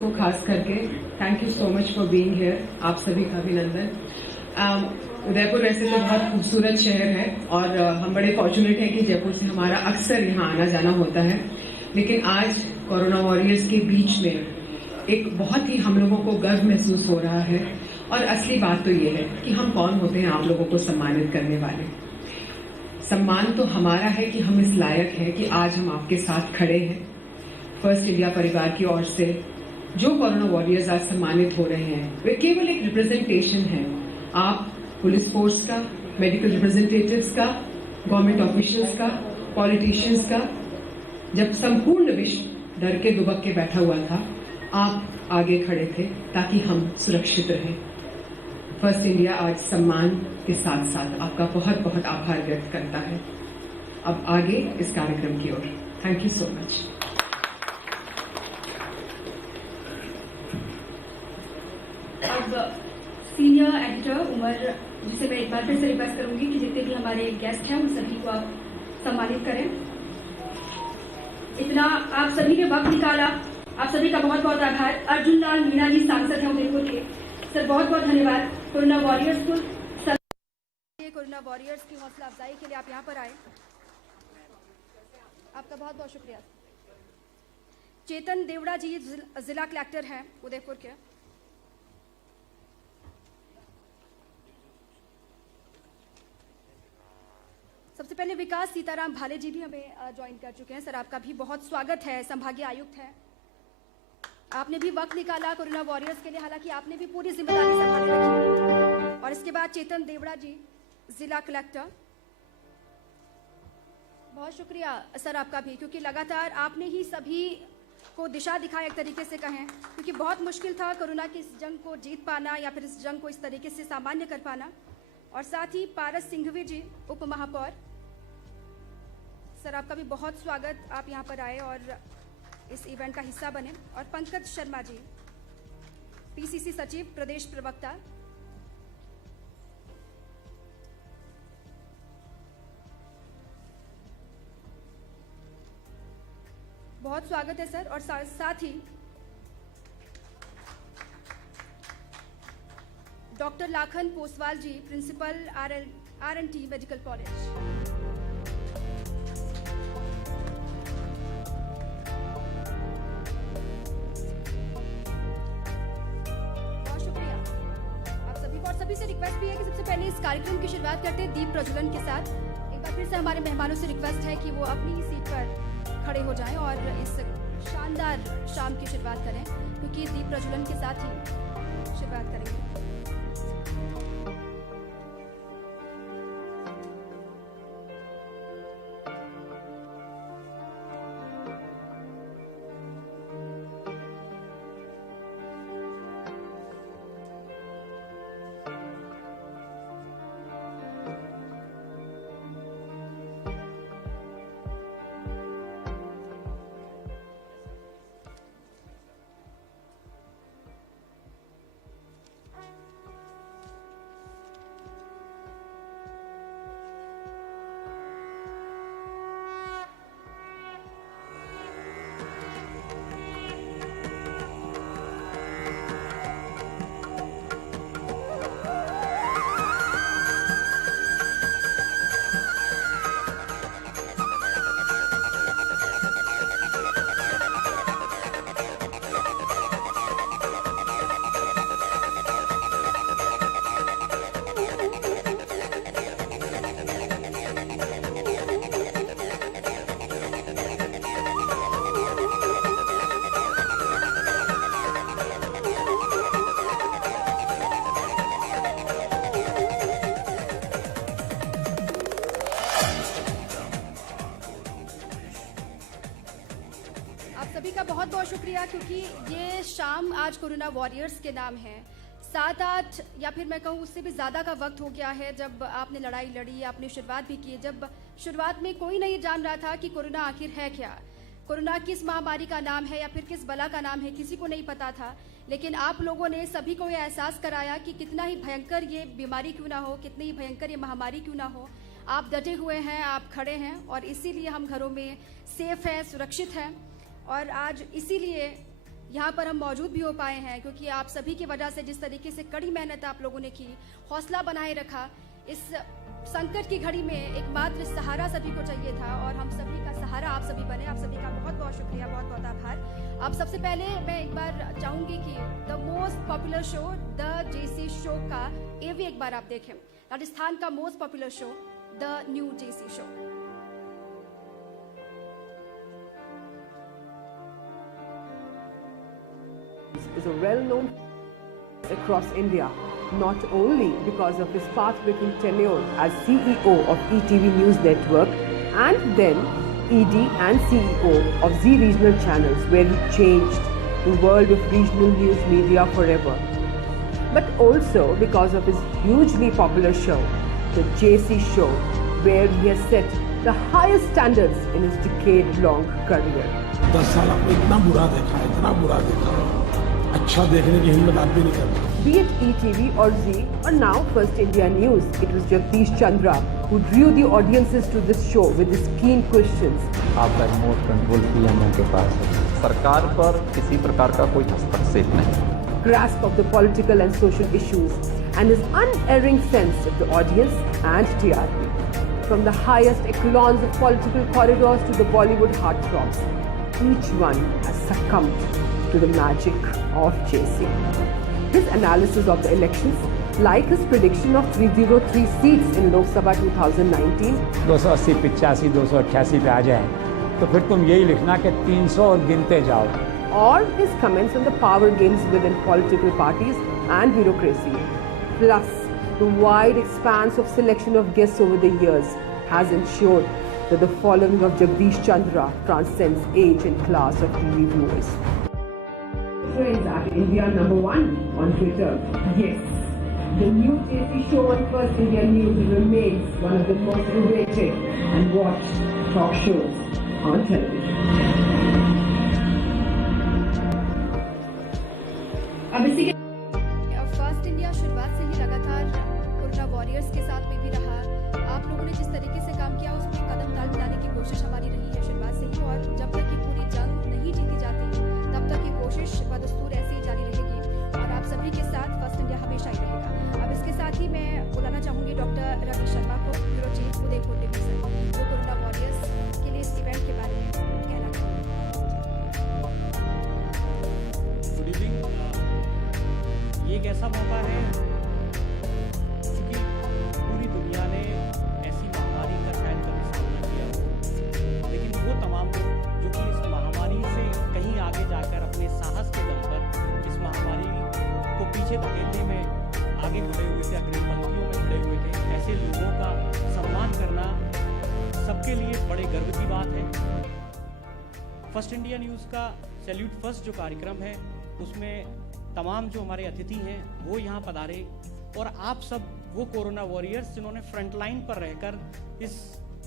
को खास करके thank you so much for being here. आप सभी का अभिनंदन। उदयपुर वैसे तो बहुत खूबसूरत शहर है और हम बड़े फॉर्चुनेट हैं कि जयपुर से हमारा अक्सर यहाँ आना जाना होता है, लेकिन आज कोरोना वॉरियर्स के बीच में एक बहुत ही हम लोगों को गर्व महसूस हो रहा है। और असली बात तो ये है कि हम कौन होते हैं आप लोगों को सम्मानित करने वाले। सम्मान तो हमारा है कि हम इस लायक हैं कि आज हम आपके साथ खड़े हैं। फर्स्ट इंडिया परिवार की ओर से जो कोरोना वॉरियर्स आज सम्मानित हो रहे हैं वे केवल एक रिप्रेजेंटेशन है आप पुलिस फोर्स का, मेडिकल रिप्रेजेंटेटिव्स का, गवर्नमेंट ऑफिशियल्स का, पॉलिटिशियंस का। जब संपूर्ण विश्व डर के दुबक के बैठा हुआ था, आप आगे खड़े थे ताकि हम सुरक्षित रहें। फर्स्ट इंडिया आज सम्मान के साथ साथ आपका बहुत बहुत आभार व्यक्त करता है। अब आगे इस कार्यक्रम की ओर। Thank you so much. अब सीनियर एडिटर उमर, जिसे मैं एक बार फिर से रिक्वेस्ट करूंगी कि जितने भी हमारे गेस्ट हैं उन सभी को आप सम्मानित करें। इतना आप सभी ने वक्त निकाला, आप सभी का बहुत बहुत आभार। अर्जुन लाल मीणा जी सांसद हैं उदयपुर के, सर बहुत बहुत धन्यवाद। कोरोना वॉरियर्स को कोरोना वॉरियर्स की हौसला अफजाई के लिए आप यहाँ पर आए, आपका बहुत बहुत शुक्रिया। चेतन देवड़ा जी जिला कलेक्टर हैं उदयपुर के। सबसे पहले विकास सीताराम भाले जी भी हमें ज्वाइन कर चुके हैं। सर आपका भी बहुत स्वागत है। संभागीय आयुक्त हैं, आपने भी वक्त निकाला कोरोना वॉरियर्स के लिए, हालांकि आपने भी पूरी जिम्मेदारी संभाली रखी। और इसके बाद चेतन देवड़ा जी जिला कलेक्टर, बहुत शुक्रिया सर आपका भी, क्योंकि लगातार आपने ही सभी को दिशा दिखाई एक तरीके से कहें, क्योंकि बहुत मुश्किल था कोरोना की इस जंग को जीत पाना या फिर इस जंग को इस तरीके से सामान्य कर पाना। और साथ ही पारस सिंघवी जी उप महापौर, सर आपका भी बहुत स्वागत, आप यहाँ पर आए और इस इवेंट का हिस्सा बने। और पंकज शर्मा जी पीसीसी सचिव प्रदेश प्रवक्ता, बहुत स्वागत है सर। और साथ ही डॉक्टर लाखन पोसवाल जी प्रिंसिपल आर&टी मेडिकल कॉलेज। सभी से रिक्वेस्ट भी है कि सबसे पहले इस कार्यक्रम की शुरुआत करते हैं दीप प्रज्वलन के साथ। एक बार फिर से हमारे मेहमानों से रिक्वेस्ट है कि वो अपनी सीट पर खड़े हो जाएं और इस शानदार शाम की शुरुआत करें, क्योंकि दीप प्रज्वलन के साथ ही शुरुआत करेंगे। सभी का बहुत बहुत शुक्रिया, क्योंकि ये शाम आज कोरोना वॉरियर्स के नाम है। 7-8 या फिर मैं कहूँ उससे भी ज़्यादा का वक्त हो गया है जब आपने लड़ाई लड़ी, आपने शुरुआत भी की। जब शुरुआत में कोई नहीं जान रहा था कि कोरोना आखिर है क्या, कोरोना किस महामारी का नाम है या फिर किस बला का नाम है, किसी को नहीं पता था। लेकिन आप लोगों ने सभी को ये एहसास कराया कि कितना ही भयंकर ये बीमारी क्यों ना हो, कितनी ही भयंकर ये महामारी क्यों ना हो, आप डटे हुए हैं, आप खड़े हैं और इसीलिए हम घरों में सेफ हैं, सुरक्षित हैं। और आज इसीलिए यहाँ पर हम मौजूद भी हो पाए हैं, क्योंकि आप सभी की वजह से जिस तरीके से कड़ी मेहनत आप लोगों ने की, हौसला बनाए रखा, इस संकट की घड़ी में एकमात्र सहारा सभी को चाहिए था और हम सभी का सहारा आप सभी बने। आप सभी का बहुत बहुत शुक्रिया, बहुत बहुत आभार। अब सबसे पहले मैं एक बार चाहूंगी कि the most popular show the JC show का AV एक बार आप देखें। राजस्थान का most popular show the new JC show. Is a well-known across India, not only because of his path-breaking tenure as CEO of ETV News Network and then ED and CEO of Z Regional Channels, where he changed the world of regional news media forever, but also because of his hugely popular show, The JC Show, where he has set the highest standards in his decade-long career. 10 साल आपने इतना बुरा देखा, इतना बुरा देखा, अच्छा देखने की हिम्मत आप भी नहीं करते। Be it ETV or Z or now First India News, it was Jagdish Chandra who drew the audiences to this show with his keen questions. आपका रिमोट कंट्रोल पीएमओ के पास है। सरकार पर किसी प्रकार का कोई हस्तक्षेप नहीं। Grasp of the political and social issues and his unerring sense of the audience and TRP. From the highest echelons of political corridors to the Bollywood heartthrobs, each one has succumbed to the magic of JC. His analysis of the elections, like his prediction of 303 seats in Lok Sabha 2019, 280, 85, 288 पे आ जाए तो फिर तुम यही लिखना कि 300 और गिनते जाओ। or his comments on the power games within political parties and bureaucracy, plus the wide expanse of selection of guests over the years has ensured that the following of Jagdish Chandra transcends age and class of TV viewers. Friends at India #1 on Twitter. Yes, the new JC show on First India News remains one of the most awaited and watched talk shows on television. अब इसी के first India शुरुआत से ही लगातार corona warriors के साथ में भी रहा। आप लोगों ने जिस तरीके से काम किया उसमें कदम ताल मिलाने की कोशिश हमारी रही है शुरुआत से ही, और जब तक ये पूरी जंग नहीं जीती जाती तब तक ये कोशिश बदस्तूर ऐसे ही जारी रहेगी और आप सभी के साथ फर्स्ट इंडिया हमेशा ही रहेगा। अब इसके साथ ही मैं बुलाना चाहूंगी डॉक्टर रवि शर्मा को, ब्यूरो चीफ उदयपुर डिवीजन, वो कोरोना वॉरियर्स के लिए इस इवेंट के बारे में कहना चाहूँगी। Good evening. ये एक ऐसा मौका है क्योंकि पूरी दुनिया ने ऐसी महामारी का शायद कभी सामना किया हो, लेकिन वो तमाम लोग जो कि इस महामारी से कहीं आगे जाकर अपने साहस के दम पर इस महामारी को पीछे धकेलने में आगे खड़े हुए थे, अग्रिम पंक्तियों में खड़े हुए थे, ऐसे लोगों का सम्मान करना सबके लिए बड़े गर्व की बात है। फर्स्ट इंडिया न्यूज़ का सैल्यूट फर्स्ट जो कार्यक्रम है उसमें तमाम जो हमारे अतिथि हैं वो यहाँ पधारे और आप सब वो कोरोना वॉरियर्स जिन्होंने फ्रंट लाइन पर रहकर इस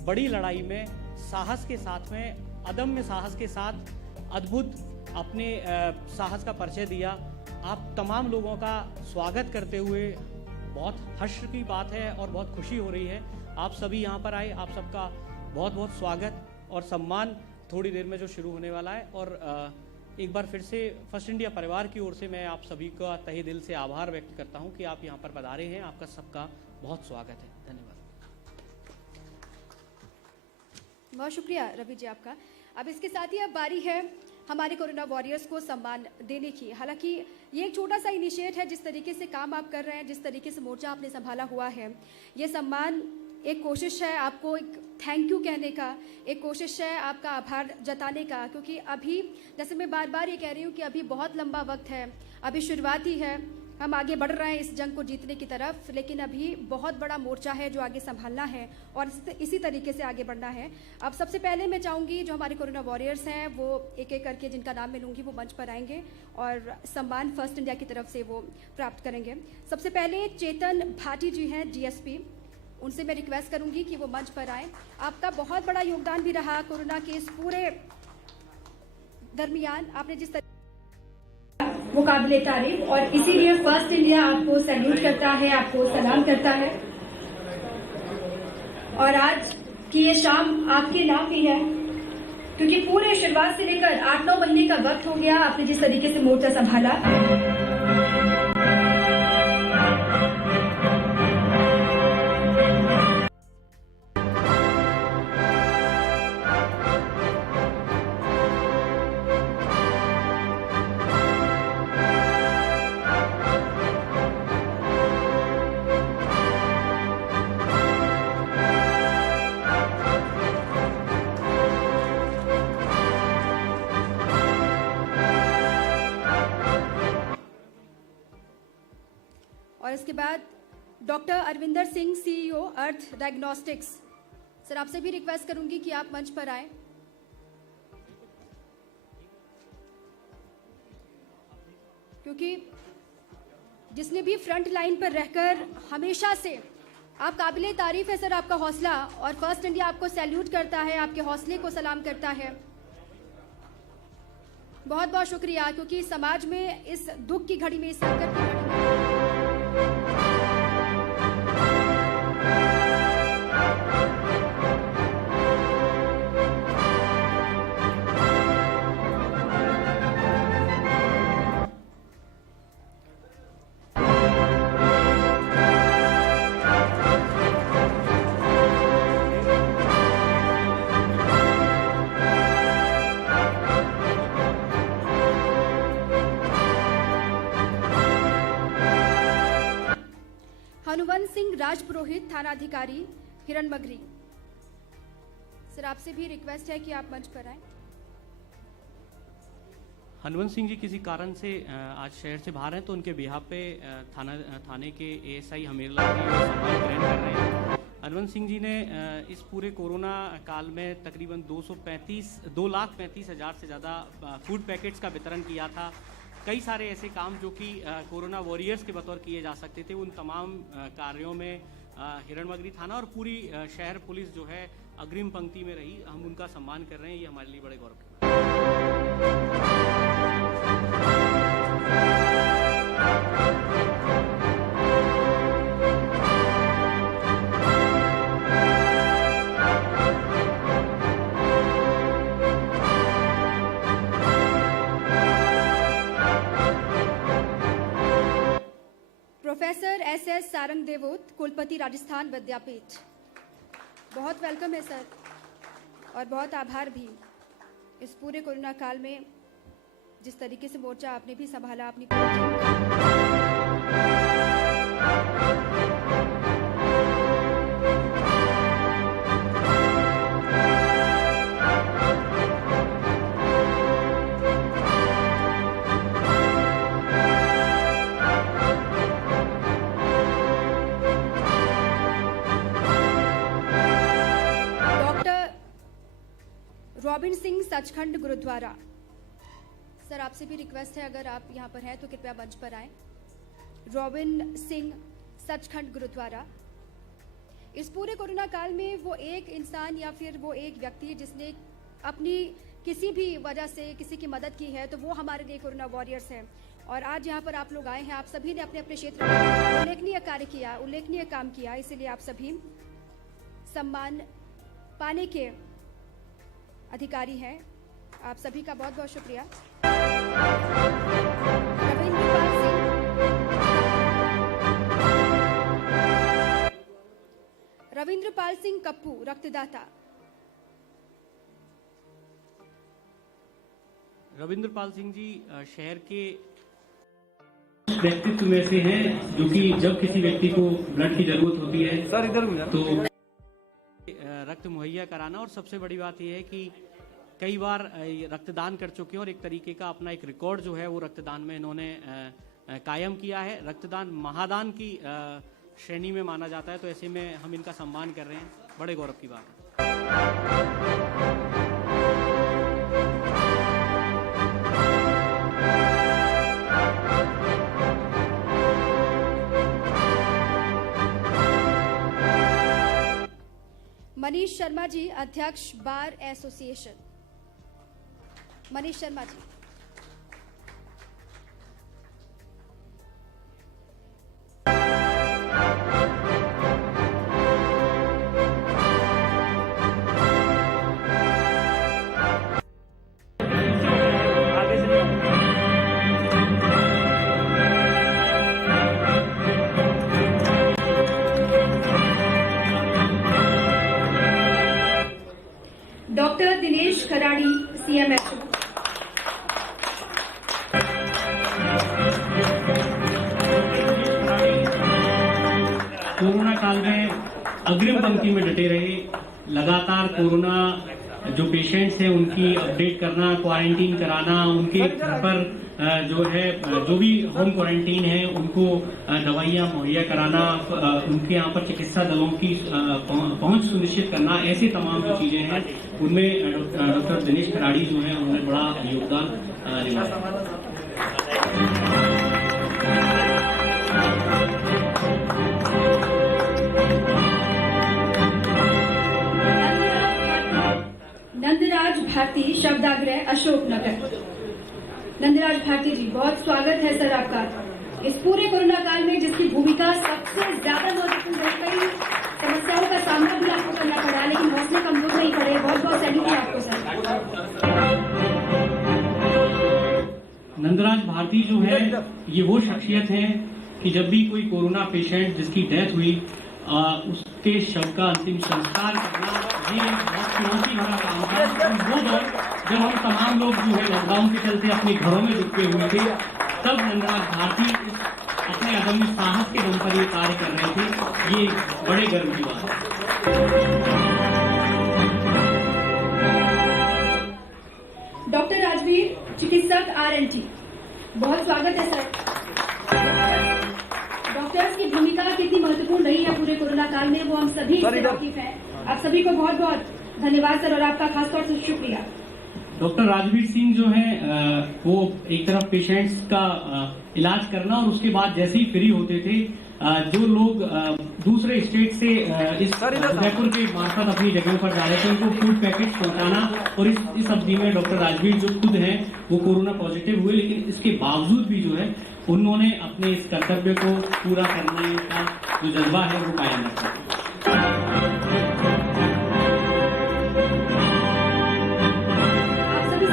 बड़ी लड़ाई में साहस के साथ में, अदम्य साहस के साथ अद्भुत अपने साहस का परिचय दिया, आप तमाम लोगों का स्वागत करते हुए बहुत हर्ष की बात है और बहुत खुशी हो रही है। आप सभी यहाँ पर आए, आप सबका बहुत बहुत स्वागत और सम्मान थोड़ी देर में जो शुरू होने वाला है। और एक बार फिर से फर्स्ट इंडिया परिवार की ओर से मैं आप सभी का तहे दिल से आभार व्यक्त करता हूं कि आप यहां पर पधारे हैं। आपका सबका बहुत स्वागत है। धन्यवाद। बहुत शुक्रिया रवि जी आपका। अब इसके साथ ही अब बारी है हमारे कोरोना वॉरियर्स को सम्मान देने की। हालांकि ये एक छोटा सा इनिशिएट है, जिस तरीके से काम आप कर रहे हैं, जिस तरीके से मोर्चा आपने संभाला हुआ है, ये सम्मान एक कोशिश है आपको एक थैंक यू कहने का, एक कोशिश है आपका आभार जताने का, क्योंकि अभी जैसे मैं बार बार ये कह रही हूँ कि अभी बहुत लंबा वक्त है, अभी शुरुआत ही है, हम आगे बढ़ रहे हैं इस जंग को जीतने की तरफ, लेकिन अभी बहुत बड़ा मोर्चा है जो आगे संभालना है और इसी तरीके से आगे बढ़ना है। अब सबसे पहले मैं चाहूँगी जो हमारे कोरोना वॉरियर्स हैं वो एक एक करके जिनका नाम मैं लूँगी वो मंच पर आएंगे और सम्मान फर्स्ट इंडिया की तरफ से वो प्राप्त करेंगे। सबसे पहले चेतन भाटी जी हैं DSP, उनसे मैं रिक्वेस्ट करूंगी कि वो मंच पर आए। आपका बहुत बड़ा योगदान भी रहा कोरोना के इस पूरे दरमियान, आपने जिस तरह वो काबिले तारीफ, और इसीलिए फर्स्ट इंडिया आपको सैल्यूट करता है, आपको सलाम करता है। और आज की ये शाम आपके नाम भी है, क्योंकि पूरे शुरुआत से लेकर 8-9 महीने का वक्त हो गया आपने जिस तरीके से मोर्चा संभाला। और इसके बाद डॉक्टर अरविंदर सिंह, सीईओ अर्थ डायग्नोस्टिक्स। सर आपसे भी रिक्वेस्ट करूंगी कि आप मंच पर आए। क्योंकि जिसने भी फ्रंट लाइन पर रहकर हमेशा से आप काबिले तारीफ है सर आपका हौसला, और फर्स्ट इंडिया आपको सैल्यूट करता है, आपके हौसले को सलाम करता है। बहुत बहुत शुक्रिया, क्योंकि समाज में इस दुख की घड़ी में, इस संकट की घड़ी में हनुवंत सिंह राजपुरोहित, थाना अधिकारी हिरणमगरी। सर आपसे भी रिक्वेस्ट है कि आप मंच पर आए। हनुवंत सिंह जी किसी कारण से आज शहर से बाहर हैं, तो उनके बिहाफ पे थाने के एएसआई हमीरलाल जी सम्मान ग्रहण कर रहे हैं। हनुवंत सिंह जी ने इस पूरे कोरोना काल में तकरीबन 2,35,000 से ज़्यादा फूड पैकेट्स का वितरण किया था। कई सारे ऐसे काम जो कि कोरोना वॉरियर्स के बतौर किए जा सकते थे, उन तमाम कार्यों में हिरणमगरी थाना और पूरी शहर पुलिस जो है अग्रिम पंक्ति में रही। हम उनका सम्मान कर रहे हैं, ये हमारे लिए बड़े गौरव की बात है। प्रोफेसर SS सारंग देवोत, कुलपति राजस्थान विद्यापीठ। बहुत वेलकम है सर, और बहुत आभार भी इस पूरे कोरोना काल में जिस तरीके से मोर्चा आपने भी संभाला अपनी रॉबिन सिंह सचखंड गुरुद्वारा। सर आपसे भी रिक्वेस्ट है, अगर आप यहाँ पर हैं तो कृपया मंच पर आएं। रॉबिन सिंह सचखंड गुरुद्वारा। इस पूरे कोरोना काल में वो एक इंसान या फिर वो एक व्यक्ति जिसने अपनी किसी भी वजह से किसी की मदद की है, तो वो हमारे लिए कोरोना वॉरियर्स हैं। और आज यहाँ पर आप लोग आए हैं, आप सभी ने अपने अपने क्षेत्र में उल्लेखनीय कार्य किया, उल्लेखनीय काम किया, इसीलिए आप सभी सम्मान पाने के अधिकारी हैं। आप सभी का बहुत बहुत शुक्रिया। रविंद्रपाल सिंह कप्पू, रक्तदाता। रविंद्रपाल सिंह जी शहर के व्यक्तित्व में से हैं जो कि जब किसी व्यक्ति को ब्लड की जरूरत होती है सर इधर तो रक्त मुहैया कराना। और सबसे बड़ी बात यह है कि कई बार रक्तदान कर चुके हैं और एक तरीके का अपना एक रिकॉर्ड जो है वो रक्तदान में इन्होंने कायम किया है। रक्तदान महादान की श्रेणी में माना जाता है, तो ऐसे में हम इनका सम्मान कर रहे हैं, बड़े गौरव की बात है। मनीष शर्मा जी, अध्यक्ष बार एसोसिएशन। मनीष शर्मा जी। अस्पताल में अग्रिम पंक्ति में डटे रहे, लगातार कोरोना जो पेशेंट्स हैं उनकी अपडेट करना, क्वारंटीन कराना, उनके घर पर जो है जो भी होम क्वारंटीन है उनको दवाइयां मुहैया कराना, उनके यहाँ पर चिकित्सा दलों की पहुंच सुनिश्चित करना, ऐसे तमाम जो चीजें हैं उनमें डॉक्टर दिनेश खराड़ी जो है उन्होंने बड़ा योगदान निभाया। नंदराज भारती, शब्दाग्रह, अशोकनगर। नंदराज भारती जी, बहुत स्वागत है सर आपका इस पूरे कोरोना काल में, जिसकी भूमिका सबसे ज्यादा महत्वपूर्ण है। कई समस्याओं का सामना भी आपको करना पड़ा, लेकिन हौसले कमजोर नहीं पड़े। बहुत बहुत सैल्यूट है आपको सर। नंदराज भारती जो है ये वो शख्सियत है कि जब भी कोई कोरोना पेशेंट जिसकी डेथ हुई उसके शव का अंतिम संस्कार करना ये बहुत चुनौती भरा काम था। वो दौर जब हम तमाम लोग जो है लॉकडाउन के चलते अपने घरों में रुके हुए थे, तब नंदराज भारती अपने अदम्य साहस के दम पर ये कार्य कर रहे थे। ये बड़े गर्व की बात है। डॉक्टर राजवीर, चिकित्सक, RNT, बहुत स्वागत है सर। डॉक्टर्स की भूमिका कितनी महत्वपूर्ण रही है पूरे कोरोना काल में, वो हम सभी इससे वाकिफ हैं। आप सभी को बहुत बहुत धन्यवाद सर, और आपका खासतौर से शुक्रिया। डॉक्टर राजवीर सिंह जो है वो एक तरफ पेशेंट्स का इलाज करना, और उसके बाद जैसे ही फ्री होते थे जो लोग दूसरे स्टेट से इस उदयपुर के मार्फत अपनी जगहों पर जा रहे थे उनको फूड पैकेट पहुंचाना। और इस अवधि में डॉक्टर राजवीर जो खुद हैं वो कोरोना पॉजिटिव हुए, लेकिन इसके बावजूद भी जो है उन्होंने अपने इस कर्तव्य को पूरा करने का जो जज्बा है वो कायम रखा। आप सभी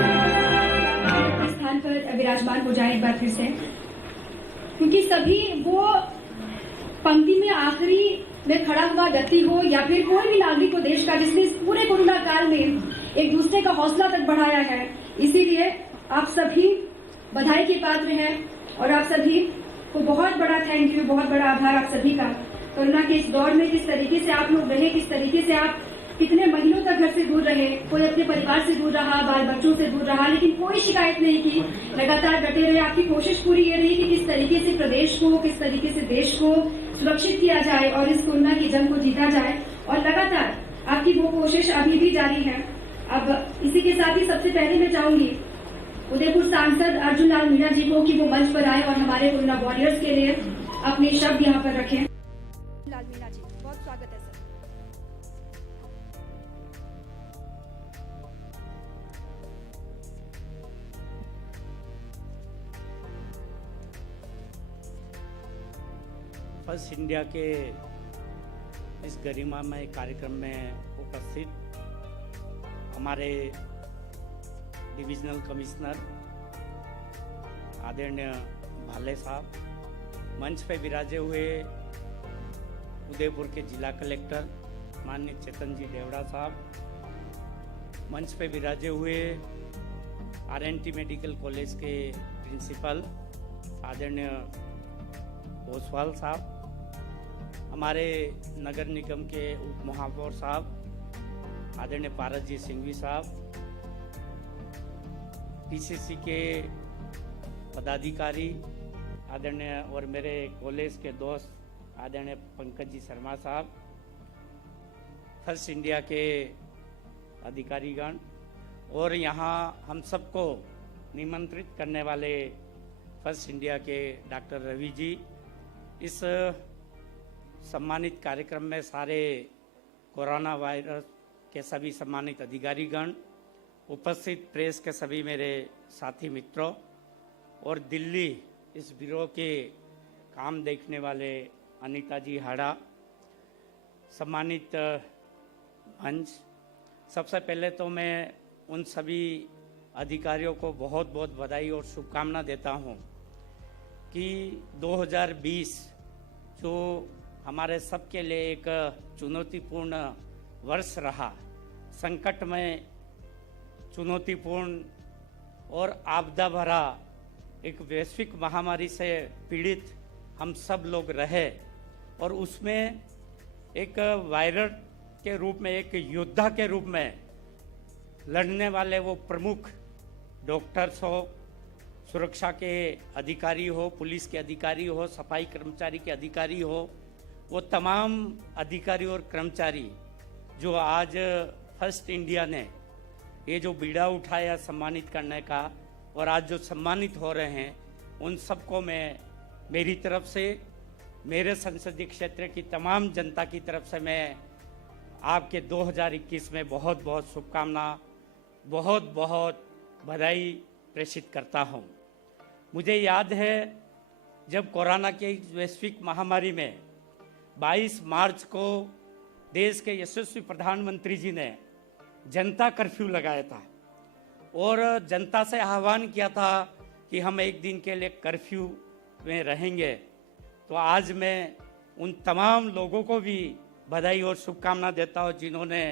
स्थान पर विराजमान हो जाए एक बार फिर से, क्योंकि सभी वो पंक्ति में आखिरी में खड़ा हुआ व्यक्ति हो या फिर कोई भी नागरिक हो देश का, जिसने इस पूरे कोरोना काल में एक दूसरे का हौसला तक बढ़ाया है। इसीलिए आप सभी बधाई के पात्र हैं, और आप सभी को बहुत बड़ा थैंक यू, बहुत बड़ा आभार आप सभी का। कोरोना के इस दौर में किस तरीके से आप लोग रहे, किस तरीके से आप कितने महीनों तक घर से दूर रहे, कोई अपने परिवार से दूर रहा, बाल बच्चों से दूर रहा, लेकिन कोई शिकायत नहीं की, लगातार डटे रहे। आपकी कोशिश पूरी ये रही कि किस तरीके से प्रदेश को, किस तरीके से देश को सुरक्षित किया जाए और इस कोरोना की जंग को जीता जाए, और लगातार आपकी वो कोशिश अभी भी जारी है। अब इसी के साथ ही सबसे पहले मैं चाहूंगी उदयपुर सांसद अर्जुन लाल मीणा जी को कि वो मंच पर आए और हमारे कोरोना वॉरियर्स के लिए अपने शब्द यहाँ पर रखें। लाल मीणा जी, बहुत स्वागत है सर। फर्स्ट इंडिया के इस गरिमामय कार्यक्रम में उपस्थित हमारे डिविजनल कमिश्नर आदरणीय भाले साहब, मंच पे विराजे हुए उदयपुर के जिला कलेक्टर माननीय चेतन जी देवड़ा साहब, मंच पे विराजे हुए RNT मेडिकल कॉलेज के प्रिंसिपल आदरणीय ओसवाल साहब, हमारे नगर निगम के उप महापौर साहब आदरणीय पारस जी सिंघवी साहब, PCC के पदाधिकारी आदरणीय और मेरे कॉलेज के दोस्त आदरणीय पंकज जी शर्मा साहब, फर्स्ट इंडिया के अधिकारीगण, और यहाँ हम सबको निमंत्रित करने वाले फर्स्ट इंडिया के डॉक्टर रवि जी, इस सम्मानित कार्यक्रम में सारे कोरोना वायरस के सभी सम्मानित अधिकारीगण, उपस्थित प्रेस के सभी मेरे साथी मित्रों, और दिल्ली इस ब्यूरो के काम देखने वाले अनीता जी हाड़ा, सम्मानित अंश, सबसे पहले तो मैं उन सभी अधिकारियों को बहुत बहुत बधाई और शुभकामना देता हूं कि 2020 जो हमारे सबके लिए एक चुनौतीपूर्ण वर्ष रहा, संकट में चुनौतीपूर्ण और आपदा भरा एक वैश्विक महामारी से पीड़ित हम सब लोग रहे, और उसमें एक वायरस के रूप में, एक योद्धा के रूप में लड़ने वाले वो प्रमुख डॉक्टर्स हो, सुरक्षा के अधिकारी हो, पुलिस के अधिकारी हो, सफाई कर्मचारी के अधिकारी हो, वो तमाम अधिकारी और कर्मचारी जो आज फर्स्ट इंडिया ने ये जो बीड़ा उठाया सम्मानित करने का, और आज जो सम्मानित हो रहे हैं, उन सबको मैं मेरी तरफ से, मेरे संसदीय क्षेत्र की तमाम जनता की तरफ से मैं आपके 2021 में बहुत बहुत शुभकामना, बहुत बहुत बधाई प्रेषित करता हूं। मुझे याद है जब कोरोना की वैश्विक महामारी में 22 मार्च को देश के यशस्वी प्रधानमंत्री जी ने जनता कर्फ्यू लगाया था और जनता से आह्वान किया था कि हम एक दिन के लिए कर्फ्यू में रहेंगे। तो आज मैं उन तमाम लोगों को भी बधाई और शुभकामना देता हूँ जिन्होंने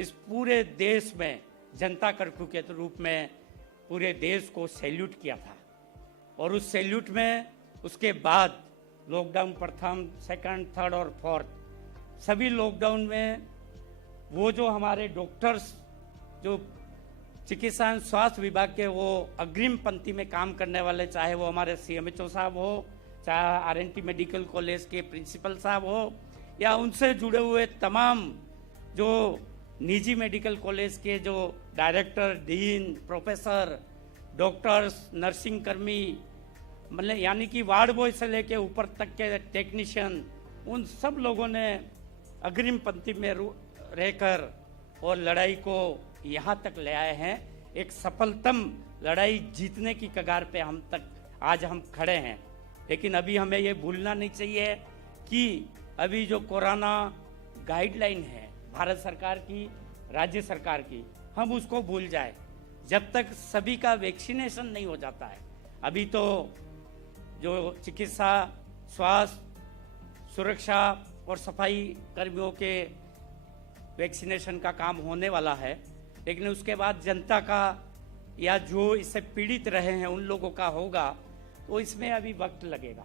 इस पूरे देश में जनता कर्फ्यू के रूप में पूरे देश को सैल्यूट किया था। और उस सैल्यूट में उसके बाद लॉकडाउन प्रथम, सेकंड, थर्ड और फोर्थ सभी लॉकडाउन में वो जो हमारे डॉक्टर्स, जो चिकित्सा एवं स्वास्थ्य विभाग के वो अग्रिम पंक्ति में काम करने वाले, चाहे वो हमारे CMHO साहब हो, चाहे RNT मेडिकल कॉलेज के प्रिंसिपल साहब हो, या उनसे जुड़े हुए तमाम जो निजी मेडिकल कॉलेज के जो director, dean, professor, doctors, nursing कर्मी, मतलब यानी कि वार्ड बॉय से लेके ऊपर तक के टेक्नीशियन, उन सब लोगों ने अग्रिम पंक्ति में रहकर और लड़ाई को यहाँ तक ले आए हैं। एक सफलतम लड़ाई जीतने की कगार पे आज हम खड़े हैं। लेकिन अभी हमें ये भूलना नहीं चाहिए कि अभी जो कोरोना गाइडलाइन है भारत सरकार की, राज्य सरकार की, हम उसको भूल जाए जब तक सभी का वैक्सीनेशन नहीं हो जाता है। अभी तो जो चिकित्सा, स्वास्थ्य, सुरक्षा और सफाई कर्मियों के वैक्सीनेशन का काम होने वाला है, लेकिन उसके बाद जनता का या जो इससे पीड़ित रहे हैं उन लोगों का होगा, तो इसमें अभी वक्त लगेगा।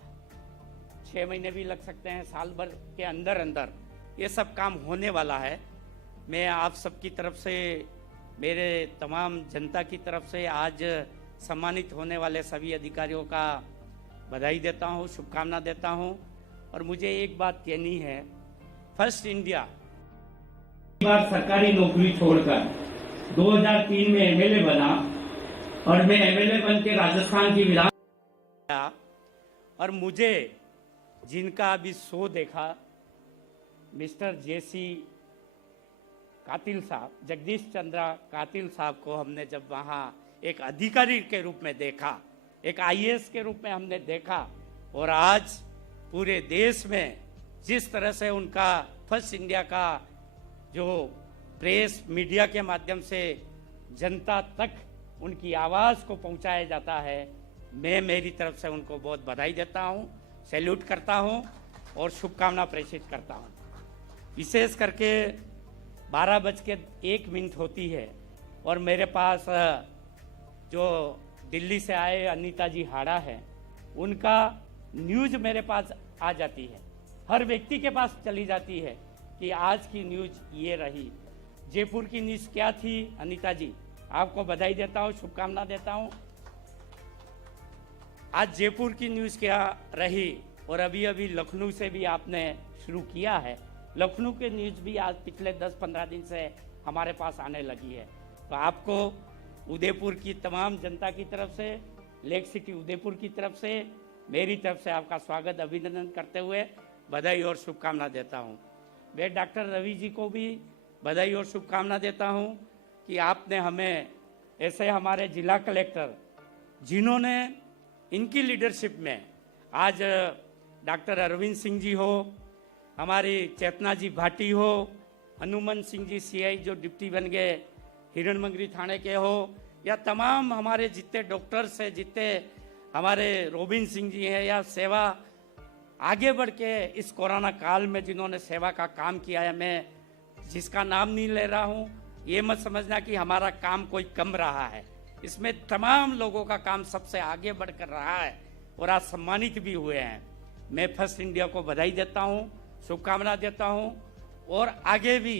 6 महीने भी लग सकते हैं, साल भर के अंदर अंदर ये सब काम होने वाला है। मैं आप सबकी तरफ से, मेरे तमाम जनता की तरफ से आज सम्मानित होने वाले सभी अधिकारियों का बधाई देता हूँ, शुभकामना देता हूँ। और मुझे एक बात कहनी है, फर्स्ट इंडिया बार सरकारी नौकरी छोड़कर 2003 में MLA बना और मैं MLA बन के राजस्थान की विधान, और मुझे जिनका अभी शो देखा, मिस्टर JC कातिल साहब, जगदीश चंद्रा कातिल साहब को हमने जब वहाँ एक अधिकारी के रूप में देखा, एक IAS के रूप में हमने देखा, और आज पूरे देश में जिस तरह से उनका फर्स्ट इंडिया का जो प्रेस मीडिया के माध्यम से जनता तक उनकी आवाज़ को पहुंचाया जाता है, मैं मेरी तरफ से उनको बहुत बधाई देता हूं, सैल्यूट करता हूं और शुभकामना प्रेषित करता हूं। विशेष करके 12:01 होती है और मेरे पास जो दिल्ली से आए अनीता जी हाड़ा है, उनका न्यूज़ मेरे पास आ जाती है, हर व्यक्ति के पास चली जाती है कि आज की न्यूज़ ये रही। जयपुर की न्यूज़ क्या थी अनीता जी, आपको बधाई देता हूँ, शुभकामना देता हूँ। आज जयपुर की न्यूज़ क्या रही, और अभी अभी लखनऊ से भी आपने शुरू किया है। लखनऊ के न्यूज़ भी आज पिछले 10-15 दिन से हमारे पास आने लगी है। तो आपको उदयपुर की तमाम जनता की तरफ से, लेक सिटी उदयपुर की तरफ से, मेरी तरफ से आपका स्वागत, अभिनंदन करते हुए बधाई और शुभकामना देता हूँ। मैं डॉक्टर रवि जी को भी बधाई और शुभकामना देता हूँ कि आपने हमें ऐसे हमारे जिला कलेक्टर, जिन्होंने इनकी लीडरशिप में आज डॉक्टर अरविंद सिंह जी हो, हमारी चेतना जी भाटी हो, हनुमान सिंह जी CI जो डिप्टी बन गए हिरणमंगरी थाने के हो, या तमाम हमारे जितने डॉक्टर्स हैं, जितने हमारे रोबिन सिंह जी हैं, या सेवा आगे बढ़ के इस कोरोना काल में जिन्होंने सेवा का काम किया है, मैं जिसका नाम नहीं ले रहा हूँ, ये मत समझना कि हमारा काम कोई कम रहा है। इसमें तमाम लोगों का काम सबसे आगे बढ़कर रहा है और आज सम्मानित भी हुए हैं। मैं फर्स्ट इंडिया को बधाई देता हूँ, शुभकामना देता हूँ और आगे भी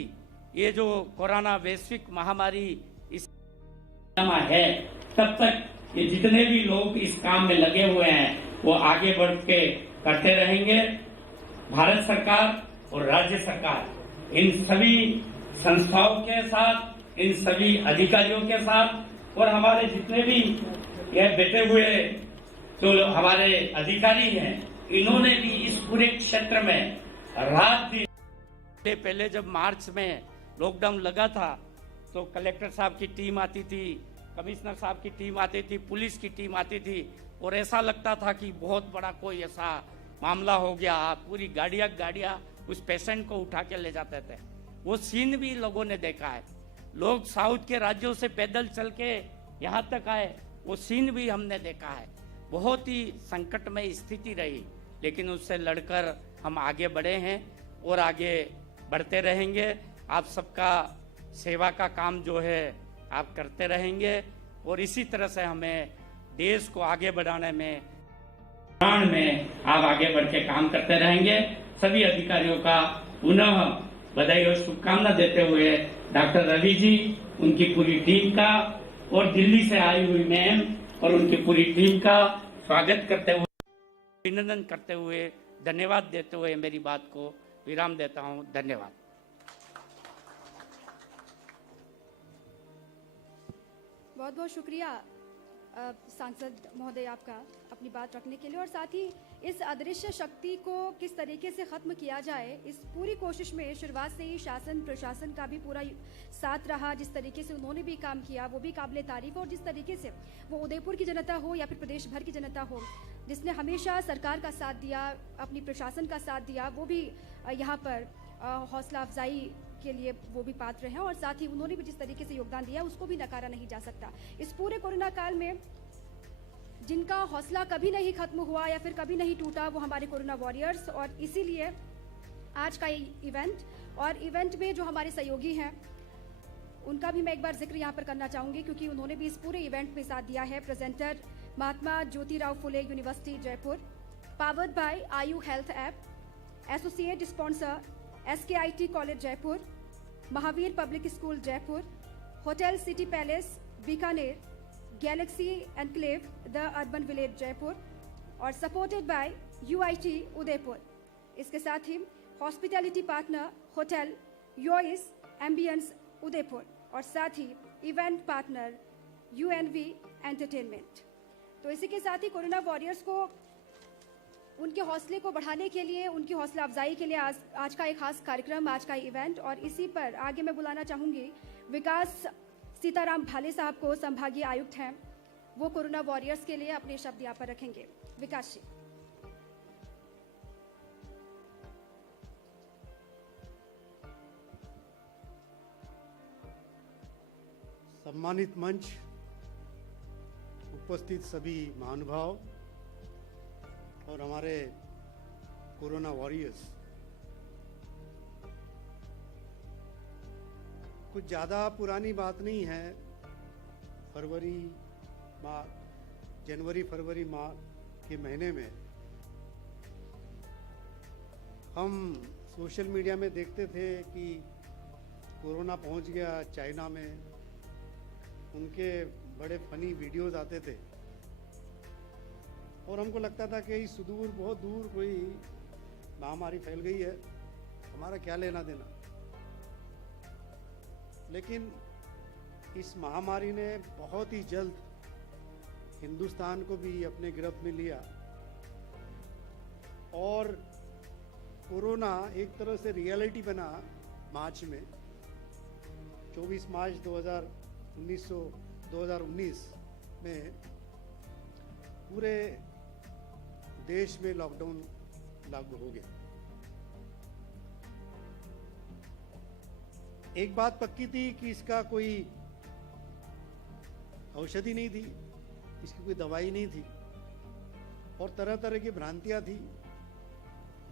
ये जो कोरोना वैश्विक महामारी इस है, तब तक ये जितने भी लोग इस काम में लगे हुए हैं वो आगे बढ़ के करते रहेंगे। भारत सरकार और राज्य सरकार इन सभी संस्थाओं के साथ, इन सभी अधिकारियों के साथ और हमारे जितने भी यह बैठे हुए जो हमारे अधिकारी हैं, इन्होंने भी इस पूरे क्षेत्र में रात दिन, पहले जब मार्च में लॉकडाउन लगा था तो कलेक्टर साहब की टीम आती थी, कमिश्नर साहब की टीम आती थी, पुलिस की टीम आती थी और ऐसा लगता था कि बहुत बड़ा कोई ऐसा मामला हो गया। पूरी गाड़ियां उस पेशेंट को उठा के ले जाते थे। वो सीन भी लोगों ने देखा है। लोग साउथ के राज्यों से पैदल चल के यहाँ तक आए, वो सीन भी हमने देखा है। बहुत ही संकटमय स्थिति रही, लेकिन उससे लड़कर हम आगे बढ़े हैं और आगे बढ़ते रहेंगे। आप सबका सेवा का काम जो है आप करते रहेंगे और इसी तरह से हमें देश को आगे बढ़ाने में आप आगे बढ़ के काम करते रहेंगे। सभी अधिकारियों का पुनः बधाई और शुभकामना देते हुए डॉक्टर रवि जी, उनकी पूरी टीम का और दिल्ली से आई हुई मैम और उनकी पूरी टीम का स्वागत करते हुए, अभिनंदन करते हुए, धन्यवाद देते हुए मेरी बात को विराम देता हूं। धन्यवाद। बहुत बहुत शुक्रिया सांसद महोदय आपका अपनी बात रखने के लिए, और साथ ही इस अदृश्य शक्ति को किस तरीके से खत्म किया जाए, इस पूरी कोशिश में शुरुआत से ही शासन प्रशासन का भी पूरा साथ रहा। जिस तरीके से उन्होंने भी काम किया वो भी काबिले तारीफ, और जिस तरीके से वो उदयपुर की जनता हो या फिर प्रदेश भर की जनता हो, जिसने हमेशा सरकार का साथ दिया, अपनी प्रशासन का साथ दिया, वो भी यहाँ पर हौसला अफजाई के लिए वो भी पात्र हैं। और साथ ही उन्होंने भी जिस तरीके से योगदान दिया उसको भी नकारा नहीं जा सकता। इस पूरे कोरोना काल में जिनका हौसला कभी नहीं खत्म हुआ या फिर कभी नहीं टूटा, वो हमारे कोरोना वॉरियर्स। और इसीलिए आज का इवेंट में जो हमारे सहयोगी हैं उनका भी मैं एक बार जिक्र यहाँ पर करना चाहूँगी, क्योंकि उन्होंने भी इस पूरे इवेंट में साथ दिया है। Presenter Mahatma Jyotirao Phule university Jaipur, powered by Ayu health app, associate sponsor SKIT college Jaipur, Mahavir public school Jaipur, hotel city palace Bikaner, galaxy enclave the urban village Jaipur, और सपोर्टेड बाय UIT उदयपुर। इसके साथ ही hospitality partner hotel Yois ambience Udaipur, और साथ ही इवेंट पार्टनर UNV एंटरटेनमेंट। तो इसी के साथ ही कोरोना वॉरियर्स को उनके हौसले को बढ़ाने के लिए, उनकी हौसला अफजाई के लिए आज का एक खास कार्यक्रम, आज का इवेंट। और इसी पर आगे मैं बुलाना चाहूँगी विकास सीताराम भाले साहब को, संभागीय आयुक्त हैं, वो कोरोना वॉरियर्स के लिए अपने शब्द यहाँ पर रखेंगे। विकास जी। सम्मानित मंच, उपस्थित सभी महानुभाव और हमारे कोरोना वॉरियर्स, कुछ ज़्यादा पुरानी बात नहीं है। जनवरी फरवरी माह के महीने में हम सोशल मीडिया में देखते थे कि कोरोना पहुंच गया चाइना में, उनके बड़े फनी वीडियोस आते थे और हमको लगता था कि सुदूर, बहुत दूर कोई महामारी फैल गई है, हमारा क्या लेना देना। लेकिन इस महामारी ने बहुत ही जल्द हिंदुस्तान को भी अपने गिरफ्त में लिया और कोरोना एक तरह से रियलिटी बना। मार्च में 24 मार्च 2019 में पूरे देश में लॉकडाउन लागू हो गया। एक बात पक्की थी कि इसका कोई औषधि नहीं थी, इसकी कोई दवाई नहीं थी और तरह तरह की भ्रांतियां थी,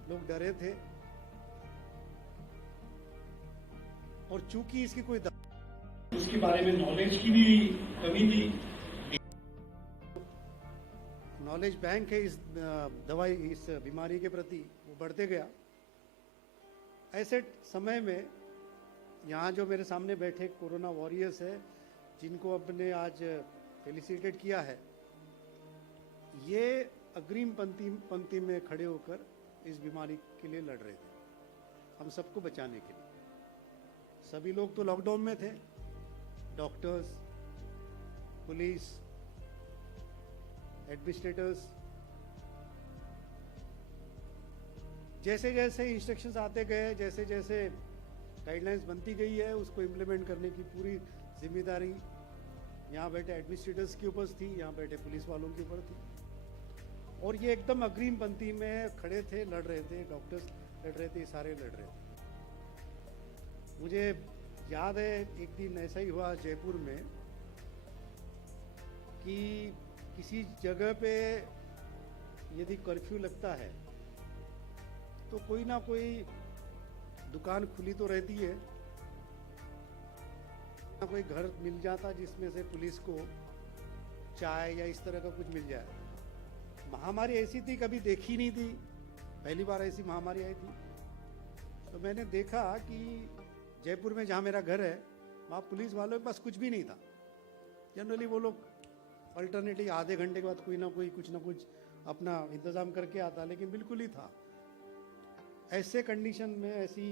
लोग डरे थे और चूंकि इसकी कोई उसके बारे में नॉलेज की भी कमी थी। नॉलेज बैंक है इस बीमारी के प्रति, वो बढ़ते गया ऐसे समय में यहाँ जो मेरे सामने बैठे कोरोना वॉरियर्स है, जिनको अपने आज फेलिसिटेट किया है, ये अग्रिम पंक्ति में खड़े होकर इस बीमारी के लिए लड़ रहे थे, हम सबको बचाने के लिए। सभी लोग तो लॉकडाउन में थे, डॉक्टर्स, पुलिस, एडमिनिस्ट्रेटर्स, जैसे जैसे इंस्ट्रक्शंस आते गए, जैसे जैसे गाइडलाइंस बनती गई है, उसको इम्प्लीमेंट करने की पूरी जिम्मेदारी यहाँ बैठे एडमिनिस्ट्रेटर्स के ऊपर थी, यहाँ बैठे पुलिस वालों के ऊपर थी। और ये एकदम अग्रिम पंक्ति में खड़े थे, लड़ रहे थे, डॉक्टर्स लड़ रहे थे, सारे लड़ रहे थे। मुझे याद है एक दिन ऐसा ही हुआ जयपुर में कि किसी जगह पे यदि कर्फ्यू लगता है तो कोई ना कोई दुकान खुली तो रहती है, ना कोई घर मिल जाता जिसमें से पुलिस को चाय या इस तरह का कुछ मिल जाए। महामारी ऐसी थी, कभी देखी नहीं थी, पहली बार ऐसी महामारी आई थी। तो मैंने देखा कि जयपुर में जहाँ मेरा घर है, वहाँ पुलिस वालों के पास कुछ भी नहीं था। जनरली वो लोग अल्टरनेटिव आधे घंटे के बाद कोई ना कोई कुछ ना कुछ अपना इंतज़ाम करके आता, लेकिन बिल्कुल ही था। ऐसे कंडीशन में, ऐसी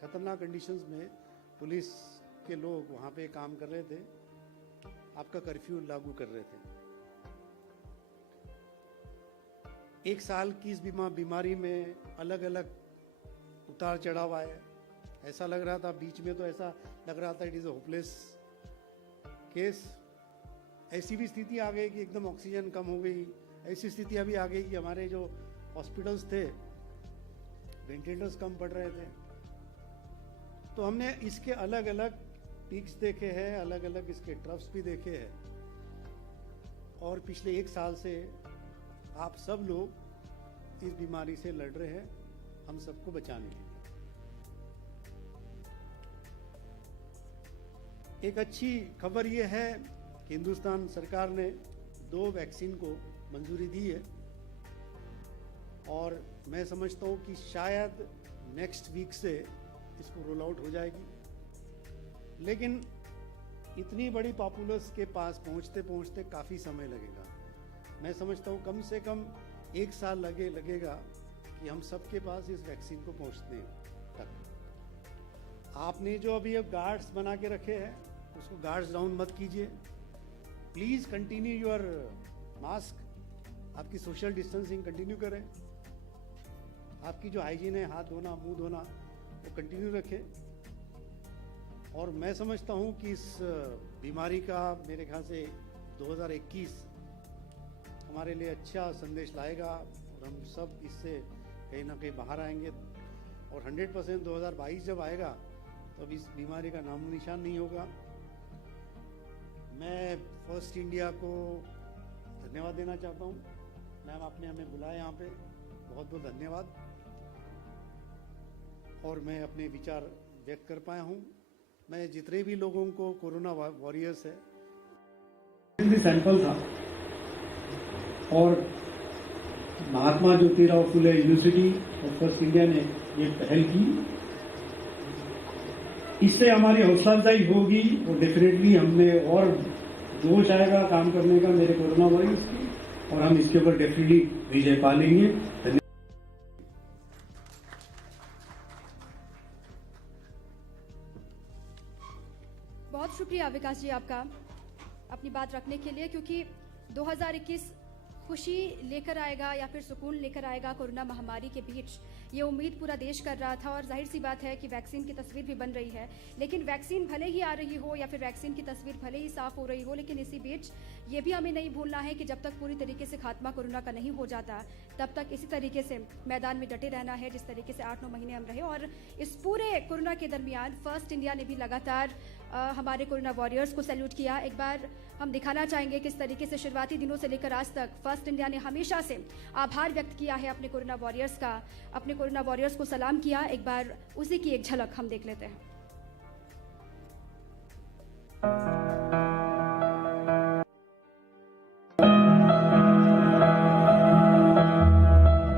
खतरनाक कंडीशंस में पुलिस के लोग वहाँ पे काम कर रहे थे, आपका कर्फ्यू लागू कर रहे थे। एक साल की इस बीमारी में अलग अलग उतार चढ़ाव आए। ऐसा लग रहा था बीच में, तो ऐसा लग रहा था it is a hopeless case. ऐसी भी स्थिति आ गई कि एकदम ऑक्सीजन कम हो गई। ऐसी स्थिति अभी आ गई कि हमारे जो हॉस्पिटल्स थे, वेंटिलेटर्स कम पड़ रहे थे। तो हमने इसके अलग अलग पीक्स देखे हैं, अलग अलग इसके ट्रफ्स भी देखे हैं। और पिछले एक साल से आप सब लोग इस बीमारी से लड़ रहे हैं, हम सबको बचाने के लिए। एक अच्छी खबर ये है कि हिंदुस्तान सरकार ने 2 वैक्सीन को मंजूरी दी है और मैं समझता हूँ कि शायद नेक्स्ट वीक से इसको रोल आउट हो जाएगी। लेकिन इतनी बड़ी पॉपुलस के पास पहुँचते पहुँचते काफ़ी समय लगेगा। मैं समझता हूँ कम से कम 1 साल लगेगा कि हम सबके पास इस वैक्सीन को पहुँचने तक। आपने जो अभी गार्ड्स बना के रखे हैं, उसको गार्ड्स डाउन मत कीजिए। प्लीज़ कंटिन्यू योर मास्क, आपकी सोशल डिस्टेंसिंग कंटिन्यू करें। आपकी जो हाइजीन है, हाथ धोना, मुंह धोना, वो कंटिन्यू रखें। और मैं समझता हूँ कि इस बीमारी का मेरे ख्याल से 2021 हमारे लिए अच्छा संदेश लाएगा और हम सब इससे कहीं ना कहीं बाहर आएंगे। और 100% 2022 जब आएगा तो अब इस बीमारी का नामो निशान नहीं होगा। मैं फर्स्ट इंडिया को धन्यवाद देना चाहता हूँ। मैम, आपने हमें बुलाया यहाँ पे, बहुत बहुत धन्यवाद। और मैं अपने विचार व्यक्त कर पाया हूँ। मैं जितने भी लोगों को कोरोना वॉरियर्स है, सैंपल था और महात्मा ज्योतिराव फुले यूनिवर्सिटी और फर्स्ट इंडिया ने ये पहल की। इससे हमारी हौसला अफजाई होगी और डेफिनेटली हमें और जोश आएगा काम करने का मेरे कोरोना वायरस की, और हम इसके ऊपर डेफिनेटली विजय पा लेंगे। बहुत शुक्रिया विकास जी आपका अपनी बात रखने के लिए, क्योंकि 2021 खुशी लेकर आएगा या फिर सुकून लेकर आएगा कोरोना महामारी के बीच, ये उम्मीद पूरा देश कर रहा था। और जाहिर सी बात है कि वैक्सीन की तस्वीर भी बन रही है, लेकिन वैक्सीन भले ही आ रही हो या फिर वैक्सीन की तस्वीर भले ही साफ हो रही हो, लेकिन इसी बीच ये भी हमें नहीं भूलना है कि जब तक पूरी तरीके से खात्मा कोरोना का नहीं हो जाता, तब तक इसी तरीके से मैदान में डटे रहना है जिस तरीके से 8-9 महीने हम रहे। और इस पूरे कोरोना के दरमियान फर्स्ट इंडिया ने भी लगातार हमारे कोरोना वॉरियर्स को सैल्यूट किया। एक बार हम दिखाना चाहेंगे किस तरीके से शुरुआती दिनों से लेकर आज तक फर्स्ट इंडिया ने हमेशा से आभार व्यक्त किया है अपने कोरोना वॉरियर्स का, अपने कोरोना वॉरियर्स को सलाम किया। एक बार उसी की एक झलक हम देख लेते हैं।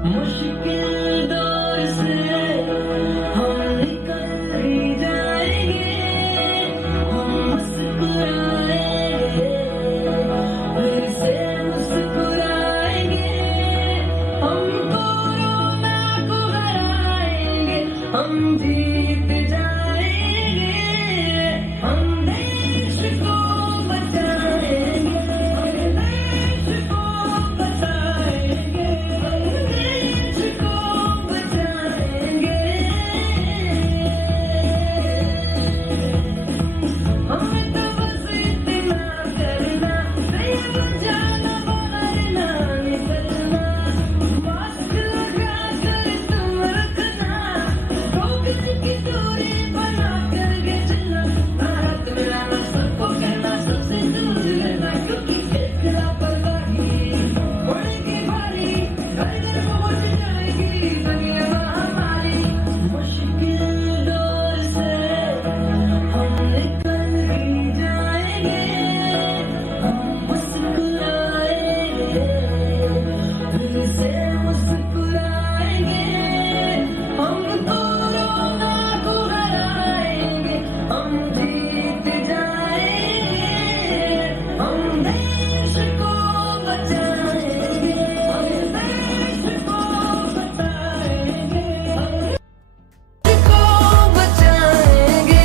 मुश्किल दौर से हम हम जीत जाएंगे, हम देश को बचाएंगे, हम देश को बचाएंगे, हम देश को बचाएंगे। हमें तो बस इतना करना, बेवजह जाना बाहर ना निकलना, मास्क लगा कर तुम रखना, की दूरी बना करके चलना, भारत में रहना, सबको कहना, सबसे दूर रहना, क्योंकि एक लापरवाही पड़ेगी भारी, घर घर पहुंच जाएगी दुनिया हमारी। मुश्किल दौर से हम निकल ही जाएंगे, हम मुस्कुराएंगे, फिर से मुस्कुराएंगे, हम कोरोना को हराएंगे, हम जीत जाएंगे, हम देश को बचाएंगे, हम देश को बचाएंगे, हम देश को बचाएंगे।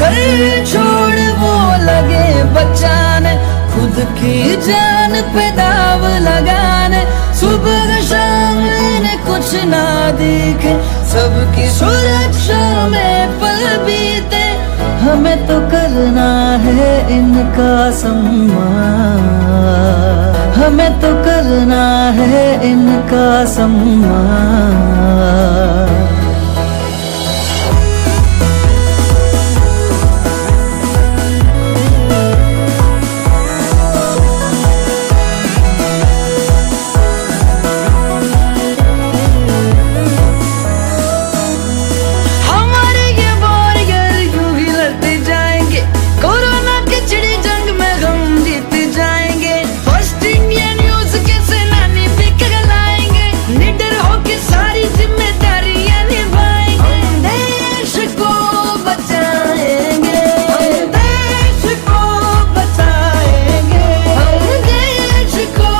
घर छोड़ वो लगे बचाने, खुद की जान पे दाव लगाने, सुबह शाम इन्हें कुछ ना दिखे, सबकी सुरक्षा में पल बीते, हमें तो करना है इनका सम्मान, हमें तो करना है इनका सम्मान। हमारे ये वॉरियर यूं ही लड़ते जाएंगे, कोरोना की चिड़ी जंग में हम जीत जाएंगे, फर्स्ट इंडियन न्यूज के सेनानी भी कहलाएंगे, निडर होके सारी जिम्मेदारियां निभाएंगे, हम देश को बचाएंगे, हम देश को बचाएंगे, हम देश को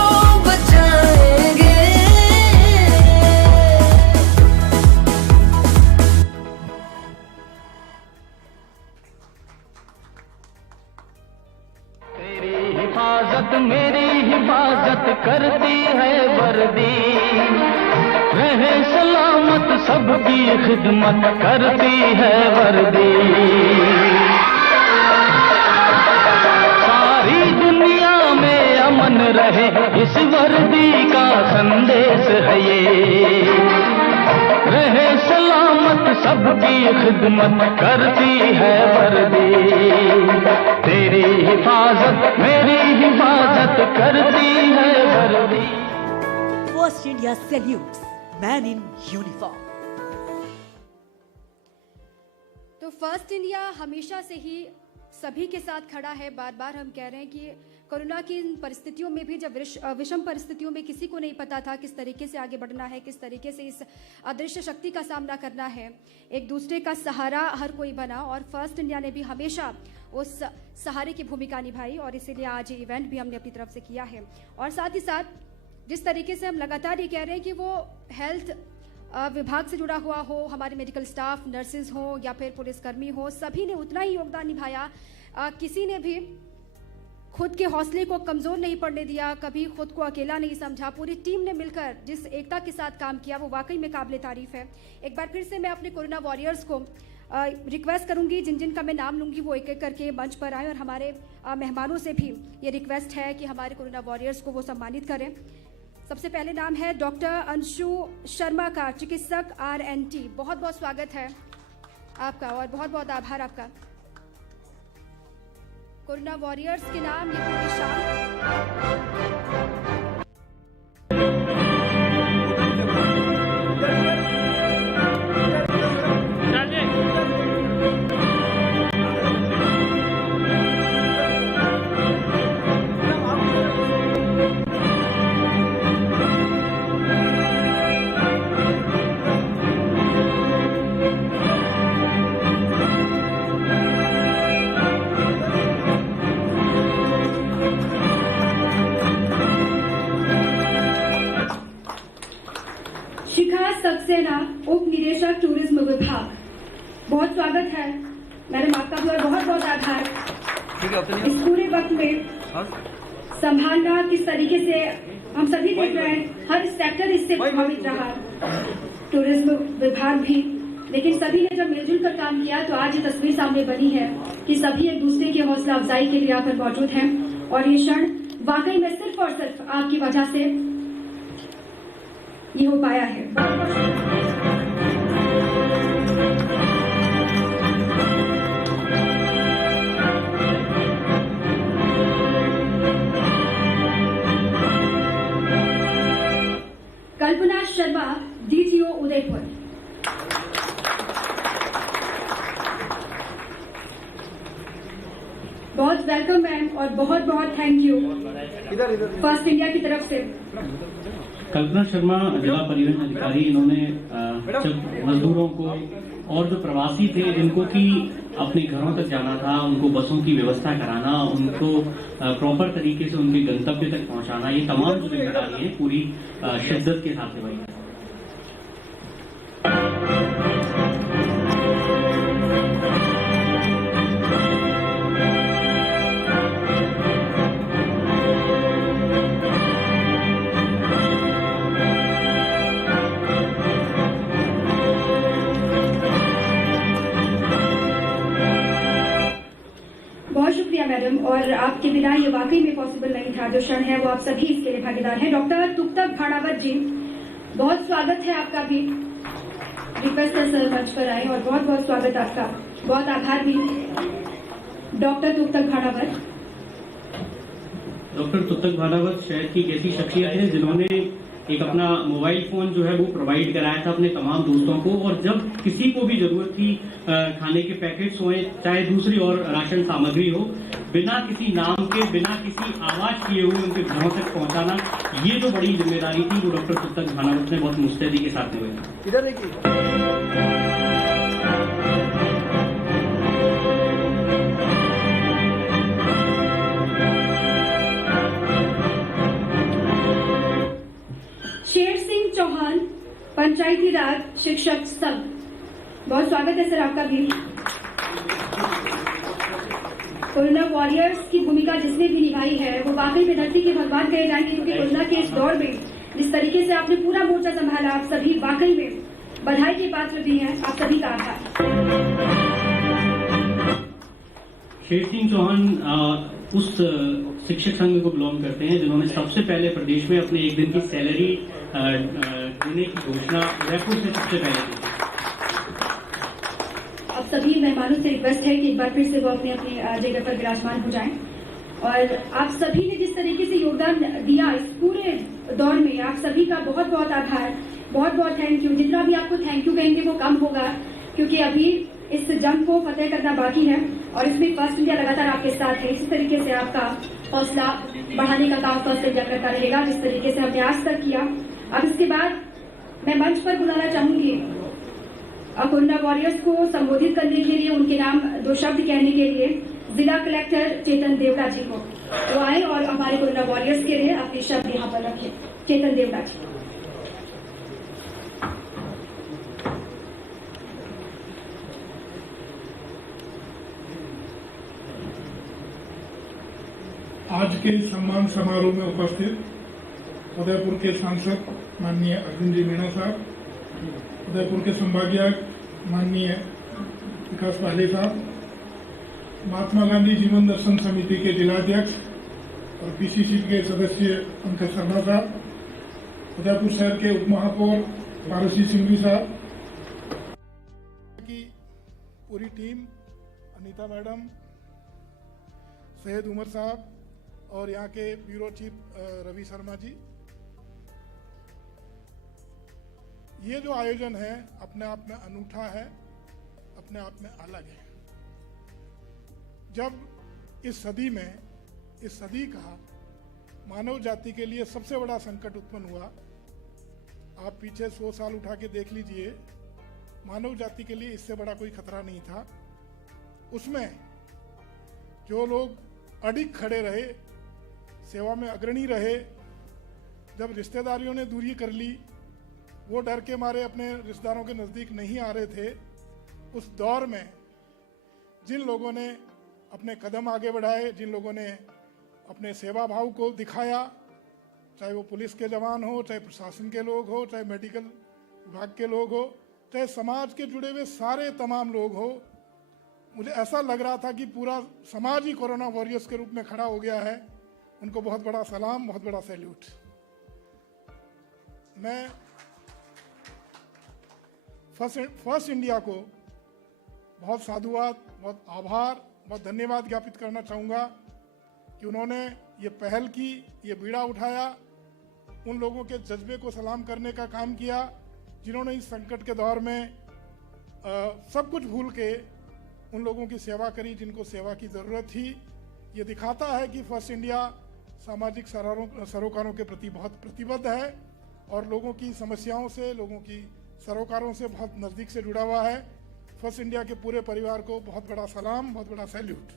बचाएंगे। तेरी हिफाजत मेरी हिफाजत करती है वर्दी, रहे सलामत सबकी खिदमत करती है वर्दी, सारी दुनिया में अमन रहे इस वर्दी का संदेश है ये, रहे सलामत सबकी खिदमत करती है वर्दी, तेरी हिफाजत मेरी हिफाजत करती है वर्दी। First India salutes man in uniform. तो फर्स्ट इंडिया हमेशा से ही सभी के साथ खड़ा है। बार बार हम कह रहे हैं कि कोरोना की इन परिस्थितियों में भी, जब विषम परिस्थितियों में किसी को नहीं पता था किस तरीके से आगे बढ़ना है, किस तरीके से इस अदृश्य शक्ति का सामना करना है, एक दूसरे का सहारा हर कोई बना और फर्स्ट इंडिया ने भी हमेशा उस सहारे की भूमिका निभाई और इसीलिए आज ये इवेंट भी हमने अपनी तरफ से किया है। और साथ ही साथ जिस तरीके से हम लगातार ये कह रहे हैं कि वो हेल्थ विभाग से जुड़ा हुआ हो, हमारे मेडिकल स्टाफ, नर्सेज हो या फिर पुलिसकर्मी हो, सभी ने उतना ही योगदान निभाया। किसी ने भी खुद के हौसले को कमज़ोर नहीं पड़ने दिया, कभी खुद को अकेला नहीं समझा। पूरी टीम ने मिलकर जिस एकता के साथ काम किया वो वाकई में काबिले तारीफ है। एक बार फिर से मैं अपने कोरोना वॉरियर्स को रिक्वेस्ट करूंगी, जिन जिन का मैं नाम लूंगी वो एक एक करके मंच पर आए और हमारे मेहमानों से भी ये रिक्वेस्ट है कि हमारे कोरोना वॉरियर्स को वो सम्मानित करें। सबसे पहले नाम है डॉक्टर अंशु शर्मा का, चिकित्सक RNT। बहुत बहुत स्वागत है आपका और बहुत बहुत आभार आपका। कोरोना वॉरियर्स के नाम ये पूरी शाम सक्सेना, उप निदेशक टूरिज्म विभाग, बहुत स्वागत है मैडम आपका भी और बहुत बहुत आभार। इस पूरे वक्त में संभालना किस तरीके से हम सभी देख रहे हैं, हर सेक्टर इससे प्रभावित रहा, टूरिज्म विभाग भी, लेकिन सभी ने जब मिलजुल कर काम किया तो आज ये तस्वीर सामने बनी है कि सभी एक दूसरे की हौसला अफजाई के लिए यहाँ पर मौजूद हैं और ये क्षण वाकई में सिर्फ और सिर्फ आपकी वजह से ये हो पाया है। कल्पना शर्मा, DTO उदयपुर। बहुत वेलकम मैम और बहुत बहुत थैंक यू फर्स्ट इंडिया की तरफ से। कल्पना शर्मा जिला परिवहन अधिकारी, इन्होंने जब मजदूरों को और जो प्रवासी थे जिनको कि अपने घरों तक जाना था, उनको बसों की व्यवस्था कराना, उनको प्रॉपर तरीके से उनके गंतव्य तक पहुंचाना, ये तमाम जो जिम्मेदारी है पूरी शिद्दत के साथ निभाई। मैडम, और आपके बिना ये वाकई में पॉसिबल नहीं था। जो क्षण है वो आप सभी इसके लिए भागीदार हैं। डॉक्टर तुक्तक भाणावत जी, बहुत स्वागत है आपका भी। रिक्वेस्ट है सर मंच पर आए और बहुत बहुत स्वागत आपका, बहुत आभार भी। डॉक्टर तुक्तक भाणावत। डॉक्टर तुक्तक भाणावत शहर की एक ऐसी शख्सियत है जिन्होंने एक अपना मोबाइल फोन जो है वो प्रोवाइड कराया था अपने तमाम दोस्तों को, और जब किसी को भी जरूरत थी खाने के पैकेट्स हों चाहे दूसरी और राशन सामग्री हो, बिना किसी नाम के, बिना किसी आवाज किए हुए उनके घरों तक पहुंचाना, ये जो बड़ी जिम्मेदारी थी वो डॉक्टर तुक्तक भाणावत ने बहुत मुस्तैदी के साथ निभाई। इधर देखिए। शेर सिंह चौहान, पंचायती राज शिक्षक संघ, बहुत स्वागत है सर आपका भी। कोरोना वॉरियर्स की भूमिका जिसने भी निभाई है वो वाकई में धरती के भगवान कहे जाएंगे, क्योंकि कोरोना के इस दौर में जिस तरीके से आपने पूरा मोर्चा संभाला, आप सभी वाकई में बधाई के पात्र भी हैं। आप सभी का आभार। शेर सिंह चौहान उस शिक्षक संघ को बिलोंग करते हैं जिन्होंने सबसे पहले प्रदेश में अपने एक दिन की सैलरी देने की घोषणा उदयपुर से सबसे पहले की। अब सभी मेहमानों से रिक्वेस्ट है कि एक बार फिर से वो अपने अपने जगह पर विराजमान हो जाएं, और आप सभी ने जिस तरीके से योगदान दिया इस पूरे दौर में, आप सभी का बहुत बहुत आभार, बहुत बहुत थैंक यू। जितना भी आपको थैंक यू कहेंगे वो कम होगा, क्योंकि अभी इस जंग को फतेह करना बाकी है और इसमें फर्स्ट इंडिया लगातार आपके साथ है। इसी तरीके से आपका हौसला बढ़ाने का काम फर्स्ट इंडिया करता रहेगा, जिस तरीके से हमने आज तक किया। अब इसके बाद मैं मंच पर बुलाना चाहूंगी कोरोना वॉरियर्स को संबोधित करने के लिए, उनके नाम दो शब्द कहने के लिए जिला कलेक्टर चेतन देवड़ा जी को। वो आए और हमारे कोरोना वॉरियर्स के लिए अपने शब्द यहाँ पर रखे। चेतन देवड़ा जी। आज के सम्मान समारोह में उपस्थित उदयपुर के सांसद माननीय अर्जुन जी मीणा साहब, उदयपुर के संभागीय माननीय विकास पाले साहब, महात्मा गांधी जीवन दर्शन समिति के जिलाध्यक्ष और पीसीसी के सदस्य पंकज शर्मा साहब, उदयपुर शहर के उप महापौर पारसी सिंघवी साहब की पूरी टीम, अनीता मैडम, सैयद उमर साहब और यहाँ के ब्यूरो चीफ रवि शर्मा जी। ये जो आयोजन है अपने आप में अनूठा है, अपने आप में अलग है। जब इस सदी में, इस सदी का मानव जाति के लिए सबसे बड़ा संकट उत्पन्न हुआ, आप पीछे 100 साल उठा के देख लीजिए, मानव जाति के लिए इससे बड़ा कोई खतरा नहीं था। उसमें जो लोग अडिग खड़े रहे, सेवा में अग्रणी रहे, जब रिश्तेदारियों ने दूरी कर ली, वो डर के मारे अपने रिश्तेदारों के नज़दीक नहीं आ रहे थे, उस दौर में जिन लोगों ने अपने कदम आगे बढ़ाए, जिन लोगों ने अपने सेवा भाव को दिखाया, चाहे वो पुलिस के जवान हो, चाहे प्रशासन के लोग हो, चाहे मेडिकल विभाग के लोग हो, चाहे समाज के जुड़े हुए सारे तमाम लोग हो, मुझे ऐसा लग रहा था कि पूरा समाज ही कोरोना वॉरियर्स के रूप में खड़ा हो गया है। उनको बहुत बड़ा सलाम, बहुत बड़ा सैल्यूट। मैं फर्स्ट इंडिया को बहुत साधुवाद, बहुत आभार, बहुत धन्यवाद ज्ञापित करना चाहूँगा कि उन्होंने ये पहल की, ये बीड़ा उठाया, उन लोगों के जज्बे को सलाम करने का काम किया जिन्होंने इस संकट के दौर में सब कुछ भूल के उन लोगों की सेवा करी जिनको सेवा की ज़रूरत थी। ये दिखाता है कि फर्स्ट इंडिया सामाजिक सरोकारों के प्रति बहुत प्रतिबद्ध है और लोगों की समस्याओं से, लोगों की सरोकारों से बहुत नज़दीक से जुड़ा हुआ है। फर्स्ट इंडिया के पूरे परिवार को बहुत बड़ा सलाम, बहुत बड़ा सैल्यूट।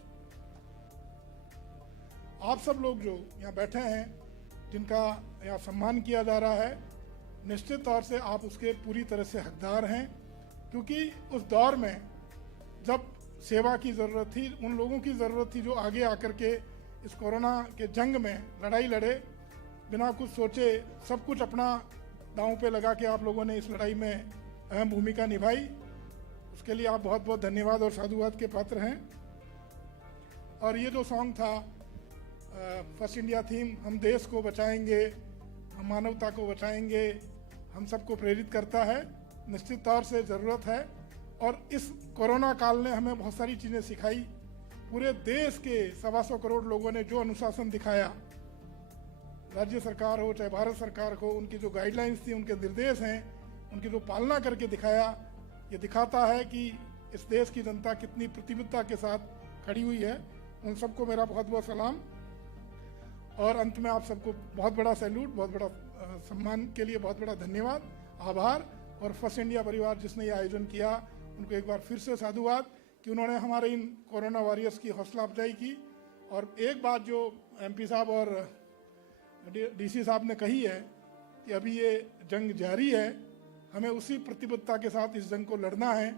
आप सब लोग जो यहाँ बैठे हैं, जिनका यहाँ सम्मान किया जा रहा है, निश्चित तौर से आप उसके पूरी तरह से हकदार हैं, क्योंकि उस दौर में जब सेवा की ज़रूरत थी, उन लोगों की ज़रूरत थी जो आगे आकर के इस कोरोना के जंग में लड़ाई लड़े, बिना कुछ सोचे सब कुछ अपना दांव पे लगा के आप लोगों ने इस लड़ाई में अहम भूमिका निभाई। उसके लिए आप बहुत बहुत धन्यवाद और साधुवाद के पात्र हैं। और ये जो सॉन्ग था फर्स्ट इंडिया थीम, हम देश को बचाएंगे, हम मानवता को बचाएंगे, हम सबको प्रेरित करता है। निश्चित तौर से ज़रूरत है और इस कोरोना काल ने हमें बहुत सारी चीज़ें सिखाई। पूरे देश के 125 करोड़ लोगों ने जो अनुशासन दिखाया, राज्य सरकार हो चाहे भारत सरकार हो, उनकी जो गाइडलाइंस थी, उनके निर्देश हैं, उनकी जो पालना करके दिखाया, ये दिखाता है कि इस देश की जनता कितनी प्रतिबद्धता के साथ खड़ी हुई है। उन सबको मेरा बहुत बहुत सलाम और अंत में आप सबको बहुत बड़ा सैल्यूट, बहुत बड़ा सम्मान के लिए बहुत बड़ा धन्यवाद, आभार। और फर्स्ट इंडिया परिवार जिसने ये आयोजन किया, उनको एक बार फिर से साधुवाद कि उन्होंने हमारे इन कोरोना वॉरियर्स की हौसला अफजाई की। और एक बात जो MP साहब और DC साहब ने कही है कि अभी ये जंग जारी है, हमें उसी प्रतिबद्धता के साथ इस जंग को लड़ना है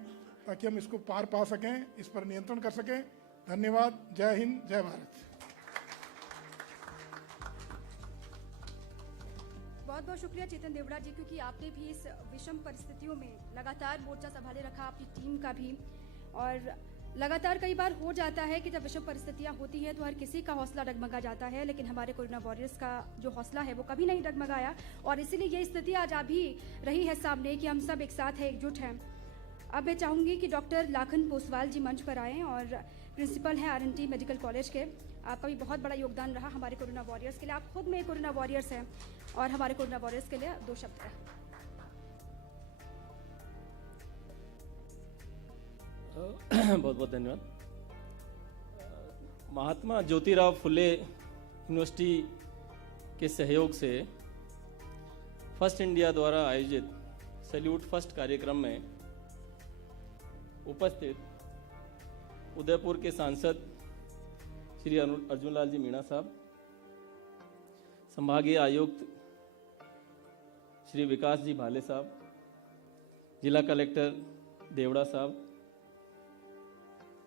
ताकि हम इसको पार पा सकें, इस पर नियंत्रण कर सकें। धन्यवाद। जय हिंद, जय भारत। बहुत बहुत शुक्रिया चेतन देवड़ा जी, क्योंकि आपने भी इस विषम परिस्थितियों में लगातार मोर्चा संभाले रखा, आपकी टीम का भी। और लगातार कई बार हो जाता है कि जब विषम परिस्थितियां होती हैं तो हर किसी का हौसला डगमगा जाता है, लेकिन हमारे कोरोना वॉरियर्स का जो हौसला है वो कभी नहीं डगमगाया। और इसीलिए ये स्थिति आज अभी रही है सामने कि हम सब एक साथ हैं, एकजुट हैं। अब मैं चाहूंगी कि डॉक्टर लाखन पोसवाल जी मंच पर आएँ और प्रिंसिपल हैं RNT मेडिकल कॉलेज के। आपका भी बहुत बड़ा योगदान रहा हमारे कोरोना वॉरियर्स के लिए। आप खुद में कोरोना वॉरियर्स हैं और हमारे कोरोना वॉरियर्स के लिए 2 शब्द हैं। बहुत बहुत धन्यवाद। महात्मा ज्योतिराव फुले यूनिवर्सिटी के सहयोग से फर्स्ट इंडिया द्वारा आयोजित सैल्यूट फर्स्ट कार्यक्रम में उपस्थित उदयपुर के सांसद श्री अर्जुन लाल जी मीणा साहब, संभागीय आयुक्त श्री विकास जी भाले साहब, जिला कलेक्टर देवड़ा साहब,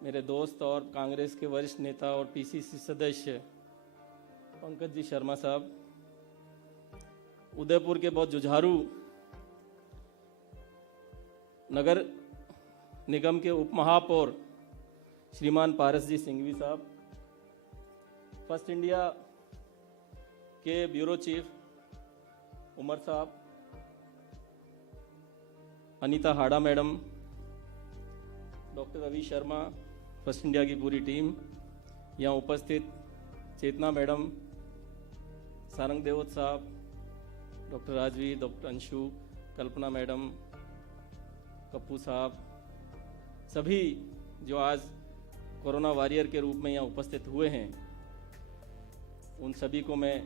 मेरे दोस्त और कांग्रेस के वरिष्ठ नेता और PCC सदस्य पंकज जी शर्मा साहब, उदयपुर के बहुत जुझारू नगर निगम के उप महापौर श्रीमान पारस जी सिंघवी साहब, फर्स्ट इंडिया के ब्यूरो चीफ उमर साहब, Anita Hada madam, doctor Ravi Sharma, first India की पूरी टीम, यहाँ उपस्थित चेतना मैडम, सारंग देवत साहब, डॉक्टर राजवीर, डॉक्टर अंशु, कल्पना मैडम, कप्पू साहब, सभी जो आज कोरोना वॉरियर के रूप में यहाँ उपस्थित हुए हैं, उन सभी को मैं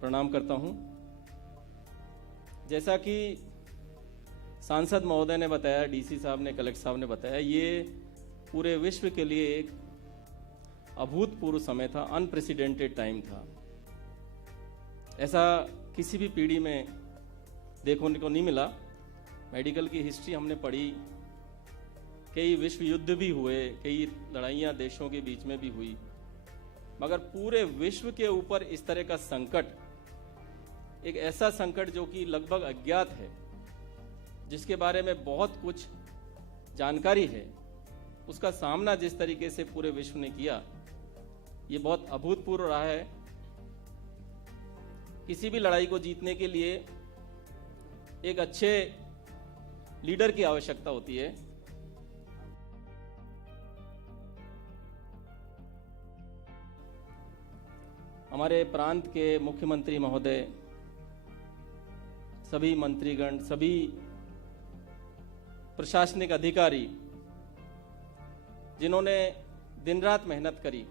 प्रणाम करता हूँ। जैसा कि सांसद महोदय ने बताया, DC साहब ने, कलेक्टर साहब ने बताया, ये पूरे विश्व के लिए एक अभूतपूर्व समय था, अनप्रेसिडेंटेड टाइम था। ऐसा किसी भी पीढ़ी में देखने को नहीं मिला मेडिकल की हिस्ट्री हमने पढ़ी, कई विश्व युद्ध भी हुए, कई लड़ाइयाँ देशों के बीच में भी हुई, मगर पूरे विश्व के ऊपर इस तरह का संकट, एक ऐसा संकट जो कि लगभग अज्ञात है, जिसके बारे में बहुत कुछ जानकारी है, उसका सामना जिस तरीके से पूरे विश्व ने किया, ये बहुत अभूतपूर्व रहा है। किसी भी लड़ाई को जीतने के लिए एक अच्छे लीडर की आवश्यकता होती है। हमारे प्रांत के मुख्यमंत्री महोदय, सभी मंत्रीगण, सभी प्रशासनिक अधिकारी जिन्होंने दिन रात मेहनत करी,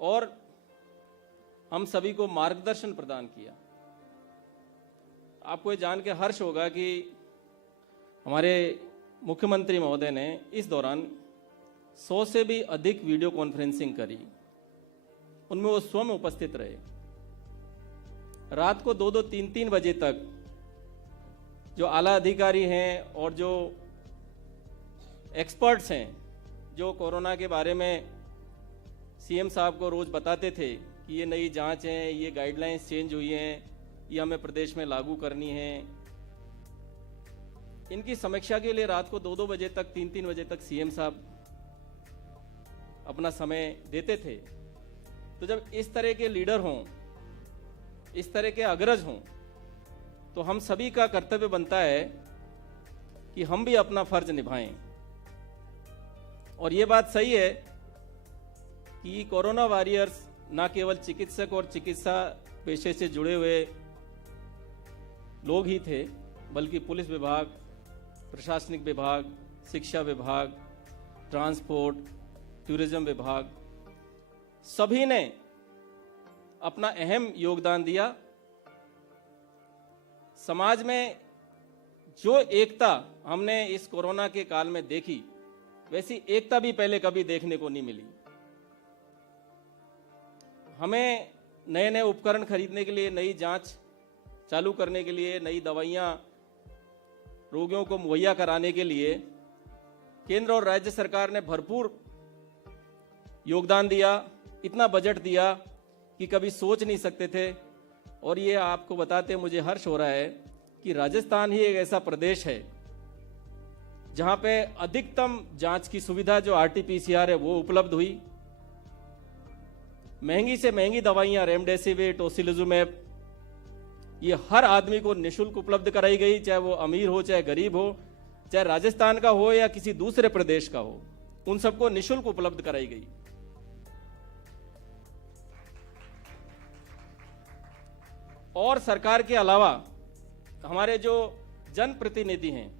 और हम सभी को मार्गदर्शन प्रदान किया। आपको ये जान के हर्ष होगा कि हमारे मुख्यमंत्री महोदय ने इस दौरान 100 से भी अधिक वीडियो कॉन्फ्रेंसिंग करी, उनमें वो स्वयं उपस्थित रहे। रात को 2-2, 3-3 बजे तक जो आला अधिकारी हैं और जो एक्सपर्ट्स हैं, जो कोरोना के बारे में सीएम साहब को रोज बताते थे कि ये नई जांच है, ये गाइडलाइंस चेंज हुई हैं, ये हमें प्रदेश में लागू करनी है, इनकी समीक्षा के लिए रात को 2-2 बजे तक, 3-3 बजे तक सीएम साहब अपना समय देते थे। तो जब इस तरह के लीडर हों, इस तरह के अग्रज हों, तो हम सभी का कर्तव्य बनता है कि हम भी अपना फर्ज निभाएं। और ये बात सही है कि कोरोना वॉरियर्स न केवल चिकित्सक और चिकित्सा पेशे से जुड़े हुए लोग ही थे, बल्कि पुलिस विभाग, प्रशासनिक विभाग, शिक्षा विभाग, ट्रांसपोर्ट, टूरिज्म विभाग, सभी ने अपना अहम योगदान दिया। समाज में जो एकता हमने इस कोरोना के काल में देखी, वैसी एकता भी पहले कभी देखने को नहीं मिली। हमें नए नए उपकरण खरीदने के लिए, नई जांच चालू करने के लिए, नई दवाइयां रोगियों को मुहैया कराने के लिए केंद्र और राज्य सरकार ने भरपूर योगदान दिया, इतना बजट दिया कि कभी सोच नहीं सकते थे। और ये आपको बताते मुझे हर्ष हो रहा है कि राजस्थान ही एक ऐसा प्रदेश है जहां पे अधिकतम जांच की सुविधा जो आरटीपीसीआर है वो उपलब्ध हुई। महंगी से महंगी दवाइयां रेमडेसिविर, टोसिलिजुमैब, ये हर आदमी को निःशुल्क उपलब्ध कराई गई, चाहे वो अमीर हो, चाहे गरीब हो, चाहे राजस्थान का हो या किसी दूसरे प्रदेश का हो, उन सबको निःशुल्क उपलब्ध कराई गई। और सरकार के अलावा हमारे जो जनप्रतिनिधि हैं,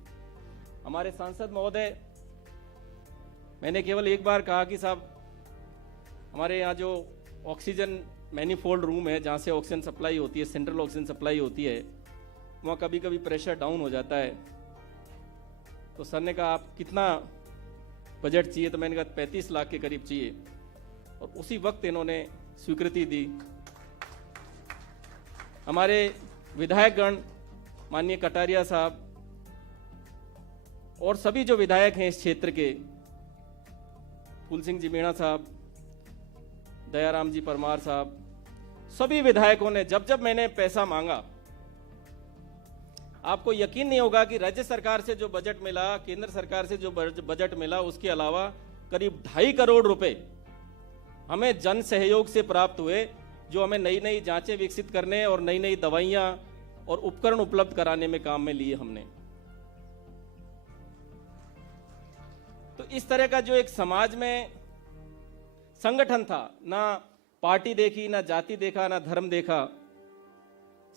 हमारे सांसद महोदय, मैंने केवल एक बार कहा कि साहब हमारे यहाँ जो ऑक्सीजन मैनीफोल्ड रूम है जहाँ से ऑक्सीजन सप्लाई होती है, सेंट्रल ऑक्सीजन सप्लाई होती है, वहाँ कभी कभी प्रेशर डाउन हो जाता है। तो सर ने कहा आप कितना बजट चाहिए, तो मैंने कहा 35 लाख के करीब चाहिए, और उसी वक्त इन्होंने स्वीकृति दी। हमारे विधायकगण, माननीय कटारिया साहब और सभी जो विधायक हैं इस क्षेत्र के, फूल सिंह जी मीणा साहब, दयाराम जी परमार साहब, सभी विधायकों ने जब जब मैंने पैसा मांगा, आपको यकीन नहीं होगा कि राज्य सरकार से जो बजट मिला, केंद्र सरकार से जो बजट मिला, उसके अलावा करीब 2.5 करोड़ रुपए हमें जन सहयोग से प्राप्त हुए, जो हमें नई नई जांचें विकसित करने और नई नई दवाइयां और उपकरण उपलब्ध कराने में काम में लिए हमने। तो इस तरह का जो एक समाज में संगठन था, ना पार्टी देखी, ना जाति देखा, ना धर्म देखा,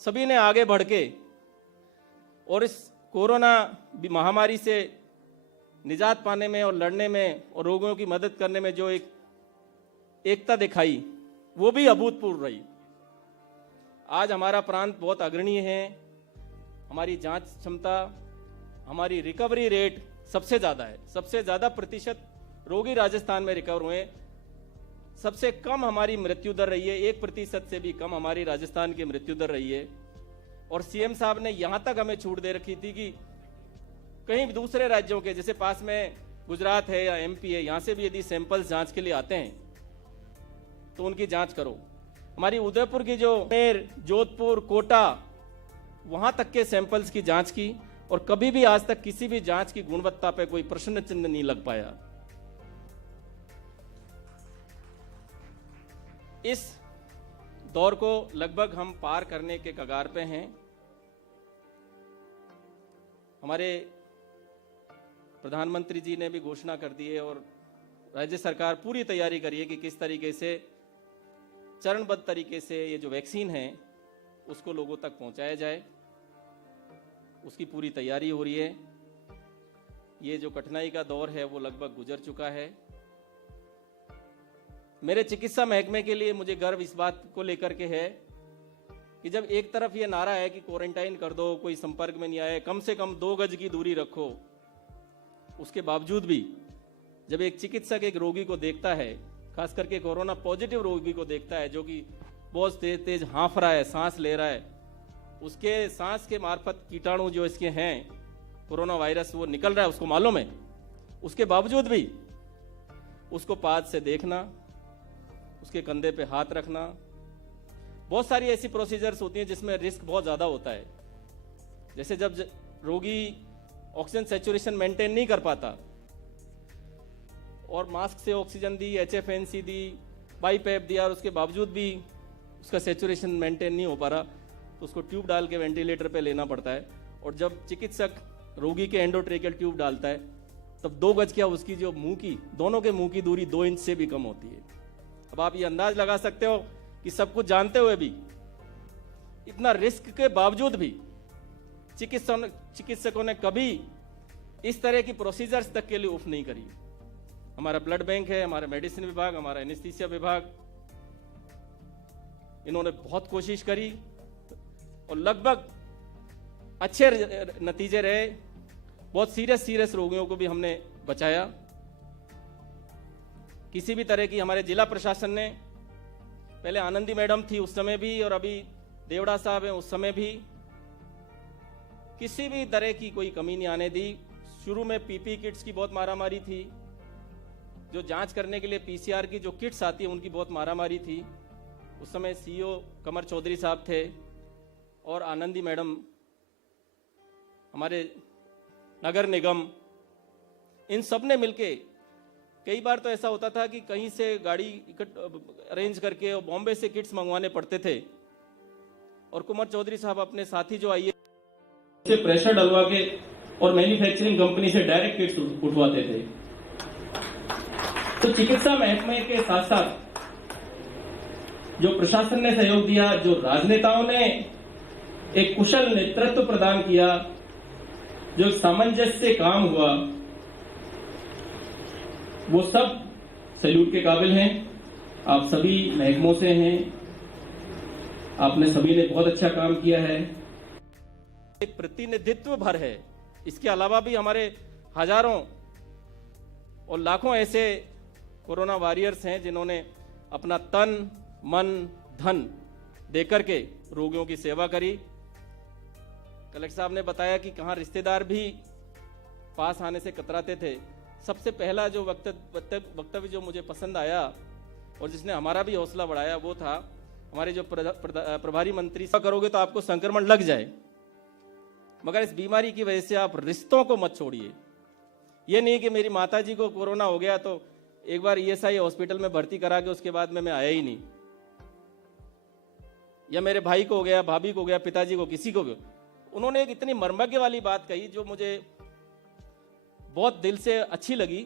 सभी ने आगे बढ़ के और इस कोरोना महामारी से निजात पाने में और लड़ने में और रोगियों की मदद करने में जो एक एकता दिखाई, वो भी अभूतपूर्व रही। आज हमारा प्रांत बहुत अग्रणी है, हमारी जांच क्षमता, हमारी रिकवरी रेट सबसे ज्यादा है, सबसे ज्यादा प्रतिशत रोगी राजस्थान में रिकवर हुए। सबसे कम हमारी मृत्यु दर रही है, 1% से भी कम हमारी राजस्थान की मृत्यु दर रही है। और सीएम साहब ने यहां तक हमें छूट दे रखी थी कि कहीं दूसरे राज्यों के, जैसे पास में गुजरात है या एमपी है, यहां से भी यदि सैंपल्स जांच के लिए आते हैं तो उनकी जांच करो। हमारी उदयपुर की जो जोधपुर, कोटा, वहां तक के सैंपल्स की जांच की और कभी भी आज तक किसी भी जांच की गुणवत्ता पे कोई प्रश्न चिन्ह नहीं लग पाया। इस दौर को लगभग हम पार करने के कगार पे हैं। हमारे प्रधानमंत्री जी ने भी घोषणा कर दी है और राज्य सरकार पूरी तैयारी करी है कि किस तरीके से चरणबद्ध तरीके से ये जो वैक्सीन है उसको लोगों तक पहुंचाया जाए, उसकी पूरी तैयारी हो रही है। ये जो कठिनाई का दौर है वो लगभग गुजर चुका है। मेरे चिकित्सा महकमे के लिए मुझे गर्व इस बात को लेकर के है कि जब एक तरफ ये नारा है कि क्वारंटाइन कर दो, कोई संपर्क में नहीं आए, कम से कम 2 गज की दूरी रखो, उसके बावजूद भी जब एक चिकित्सक एक रोगी को देखता है, खास करके कोरोना पॉजिटिव रोगी को देखता है जो कि बहुत तेज तेज हाँफ रहा है, सांस ले रहा है, उसके सांस के मार्फत कीटाणु जो इसके हैं, कोरोना वायरस वो निकल रहा है, उसको मालूम है, उसके बावजूद भी उसको पास से देखना, उसके कंधे पे हाथ रखना, बहुत सारी ऐसी प्रोसीजर्स होती हैं जिसमें रिस्क बहुत ज़्यादा होता है। जैसे जब रोगी ऑक्सीजन सैचुरेशन मेंटेन नहीं कर पाता और मास्क से ऑक्सीजन दी, HFNC दी, बाईपैप दिया और उसके बावजूद भी उसका सैचुरेशन मेंटेन नहीं हो पा रहा तो उसको ट्यूब डाल के वेंटिलेटर पे लेना पड़ता है। और जब चिकित्सक रोगी के एंडोट्रेकियल ट्यूब डालता है तब 2 गज क्या उसकी जो मुंह की, दोनों के मुंह की दूरी 2 इंच से भी कम होती है। अब आप ये अंदाज लगा सकते हो कि सब कुछ जानते हुए भी, इतना रिस्क के बावजूद भी चिकित्सकों ने कभी इस तरह की प्रोसीजर्स तक के लिए उफ नहीं करी। हमारा ब्लड बैंक है, हमारा मेडिसिन विभाग, हमारा एनेस्थीसिया विभाग, इन्होंने बहुत कोशिश करी और लगभग अच्छे नतीजे रहे। बहुत सीरियस रोगियों को भी हमने बचाया। किसी भी तरह की हमारे जिला प्रशासन ने, पहले आनंदी मैडम थी उस समय भी और अभी देवड़ा साहब हैं उस समय भी, किसी भी तरह की कोई कमी नहीं आने दी। शुरू में पीपी किट्स की बहुत मारामारी थी, जो जांच करने के लिए PCR की जो किट्स आती है उनकी बहुत मारामारी थी। उस समय CEO कमर चौधरी साहब थे और आनंदी मैडम, हमारे नगर निगम, इन सब ने मिलके, कई बार तो ऐसा होता था कि कहीं से गाड़ी अरेंज करके बॉम्बे से किट्स मंगवाने पड़ते थे और कुमार चौधरी साहब अपने साथी जो आइए से प्रेशर डलवा के और मैन्युफैक्चरिंग कंपनी से डायरेक्ट किट्स उठवाते थे। तो चिकित्सा महकमे के साथ साथ जो प्रशासन ने सहयोग दिया, जो राजनेताओं ने एक कुशल नेतृत्व प्रदान किया, जो सामंजस्य से काम हुआ, वो सब सैल्यूट के काबिल हैं। आप सभी महकमों से हैं, आपने सभी ने बहुत अच्छा काम किया है। एक प्रतिनिधित्व भर है। इसके अलावा भी हमारे हजारों और लाखों ऐसे कोरोना वॉरियर्स हैं जिन्होंने अपना तन, मन, धन देकर के रोगियों की सेवा करी। कलेक्टर साहब ने बताया कि कहाँ रिश्तेदार भी पास आने से कतराते थे। सबसे पहला जो वक्तव्य जो मुझे पसंद आया और जिसने हमारा भी हौसला बढ़ाया वो था हमारे जो प्रभारी मंत्री, करोगे तो आपको संक्रमण लग जाए, मगर इस बीमारी की वजह से आप रिश्तों को मत छोड़िए। ये नहीं कि मेरी माताजी को कोरोना हो गया तो एक बार ESI हॉस्पिटल में भर्ती करा के उसके बाद में मैं आया ही नहीं, या मेरे भाई को हो गया, भाभी को हो गया, पिताजी को, किसी को भी। उन्होंने एक इतनी मर्मज्ञ वाली बात कही जो मुझे बहुत दिल से अच्छी लगी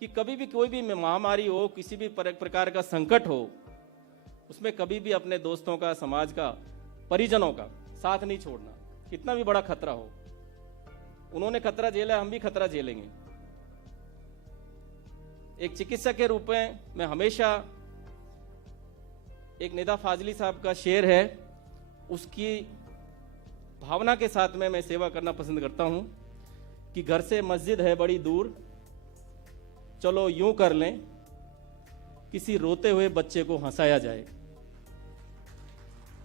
कि कभी भी कोई भी महामारी हो, किसी भी प्रकार का संकट हो, उसमें कभी भी अपने दोस्तों का, समाज का, परिजनों का साथ नहीं छोड़ना, कितना भी बड़ा खतरा हो। उन्होंने खतरा झेला, हम भी खतरा झेलेंगे। एक चिकित्सक के रूप में मैं हमेशा, एक निदा फाजली साहब का शेर है, उसकी भावना के साथ में मैं सेवा करना पसंद करता हूं कि घर से मस्जिद है बड़ी दूर, चलो यूं कर लें, किसी रोते हुए बच्चे को हंसाया जाए।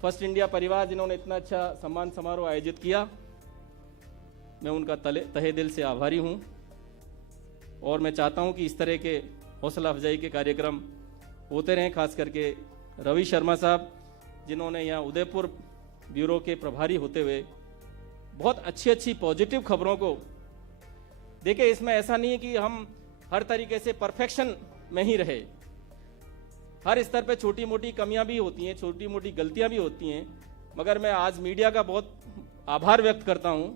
फर्स्ट इंडिया परिवार जिन्होंने इतना अच्छा सम्मान समारोह आयोजित किया, मैं उनका तहे दिल से आभारी हूं और मैं चाहता हूं कि इस तरह के हौसला अफजाई के कार्यक्रम होते रहें। खास करके रवि शर्मा साहब जिन्होंने यहाँ उदयपुर ब्यूरो के प्रभारी होते हुए बहुत अच्छी पॉजिटिव खबरों को देखिए। इसमें ऐसा नहीं है कि हम हर तरीके से परफेक्शन में ही रहे, हर स्तर पे छोटी मोटी कमियां भी होती हैं, छोटी मोटी गलतियां भी होती हैं। मगर मैं आज मीडिया का बहुत आभार व्यक्त करता हूं,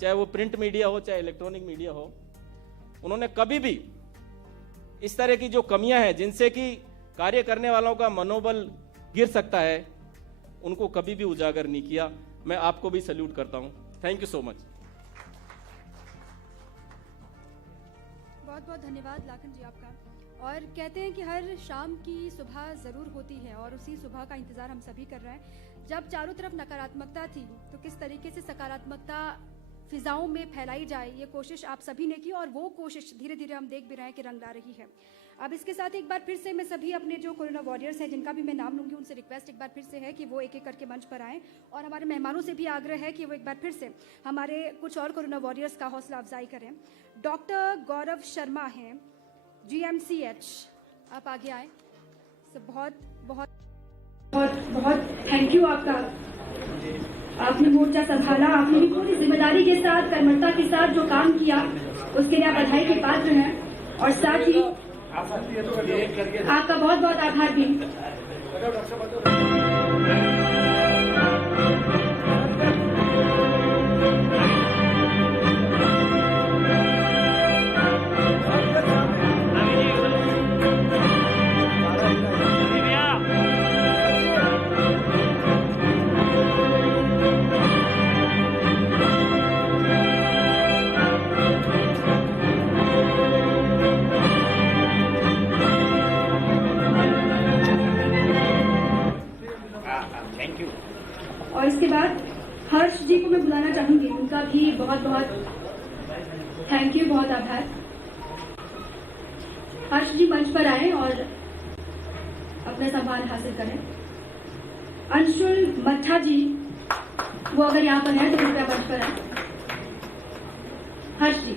चाहे वो प्रिंट मीडिया हो चाहे इलेक्ट्रॉनिक मीडिया हो। उन्होंने कभी भी इस तरह की जो कमियां हैं जिनसे कि कार्य करने वालों का मनोबल गिर सकता है, उनको कभी भी उजागर नहीं किया। मैं आपको भी सैल्यूट करता हूं। Thank you so much. बहुत बहुत धन्यवाद लाखन जी आपका। और कहते हैं कि हर शाम की सुबह ज़रूर होती है और उसी सुबह का इंतज़ार हम सभी कर रहे हैं। जब चारों तरफ नकारात्मकता थी तो किस तरीके से सकारात्मकता फिजाओं में फैलाई जाए, ये कोशिश आप सभी ने की और वो कोशिश धीरे धीरे हम देख भी रहे हैं कि रंग ला रही है। अब इसके साथ एक बार फिर से मैं सभी अपने जो कोरोना वॉरियर्स हैं जिनका भी मैं नाम लूँगी, उनसे रिक्वेस्ट एक बार फिर से है कि वो एक एक करके मंच पर आएँ और हमारे मेहमानों से भी आग्रह है कि वो एक बार फिर से हमारे कुछ और कोरोना वॉरियर्स का हौसला अफजाई करें। डॉक्टर गौरव शर्मा हैं, GMCH, आप आगे आए। बहुत बहुत बहुत बहुत थैंक यू आपका। आपने मोर्चा संभाला, आपने भी पूरी जिम्मेदारी के साथ कर्मठता के साथ जो काम किया उसके लिए आप बधाई के पात्र हैं और साथ ही आपका बहुत बहुत आभार भी। और इसके बाद हर्ष जी को मैं बुलाना चाहूंगी, उनका भी बहुत बहुत थैंक यू, बहुत आभार। हर्ष जी मंच पर आए और अपना सम्मान हासिल करें। अंशुल मच्छा जी, वो अगर यहाँ पर हैं तो कृपया मंच पर आए। हर्ष जी।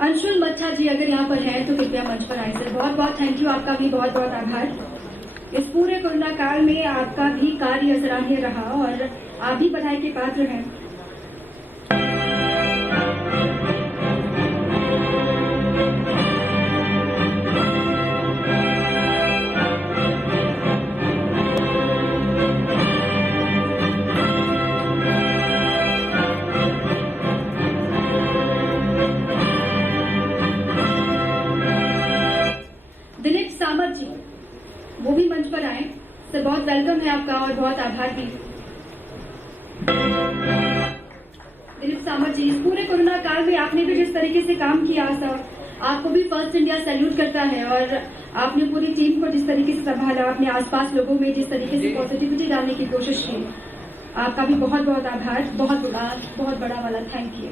अंशुल मच्छा जी अगर यहाँ पर हैं तो कृपया मंच पर आए सर। बहुत बहुत थैंक यू, आपका भी बहुत बहुत आभार। इस पूरे कोरोना काल में आपका भी कार्य सराहनीय रहा और आप भी बधाई के पात्र हैं। जी वो भी मंच पर आए सर, बहुत वेलकम है आपका और बहुत आभार भी। दिलीप सामत जी, इस पूरे कोरोना काल में आपने भी जिस तरीके से काम किया सर, आपको भी फर्स्ट इंडिया सैल्यूट करता है और आपने पूरी टीम को जिस तरीके से संभाला, अपने आसपास लोगों में जिस तरीके से पॉजिटिविटी डालने की कोशिश की, आपका भी बहुत बहुत आभार, बहुत बड़ा वाला thank you.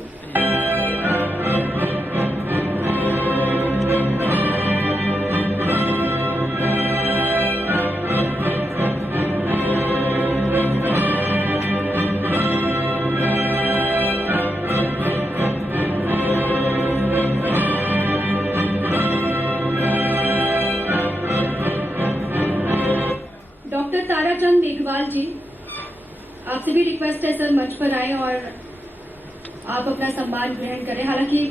Doctor Tarachand Meghwal ji, आपसे भी रिक्वेस्ट है सर मंच पर आए और आप अपना सम्मान ग्रहण करें। हालांकि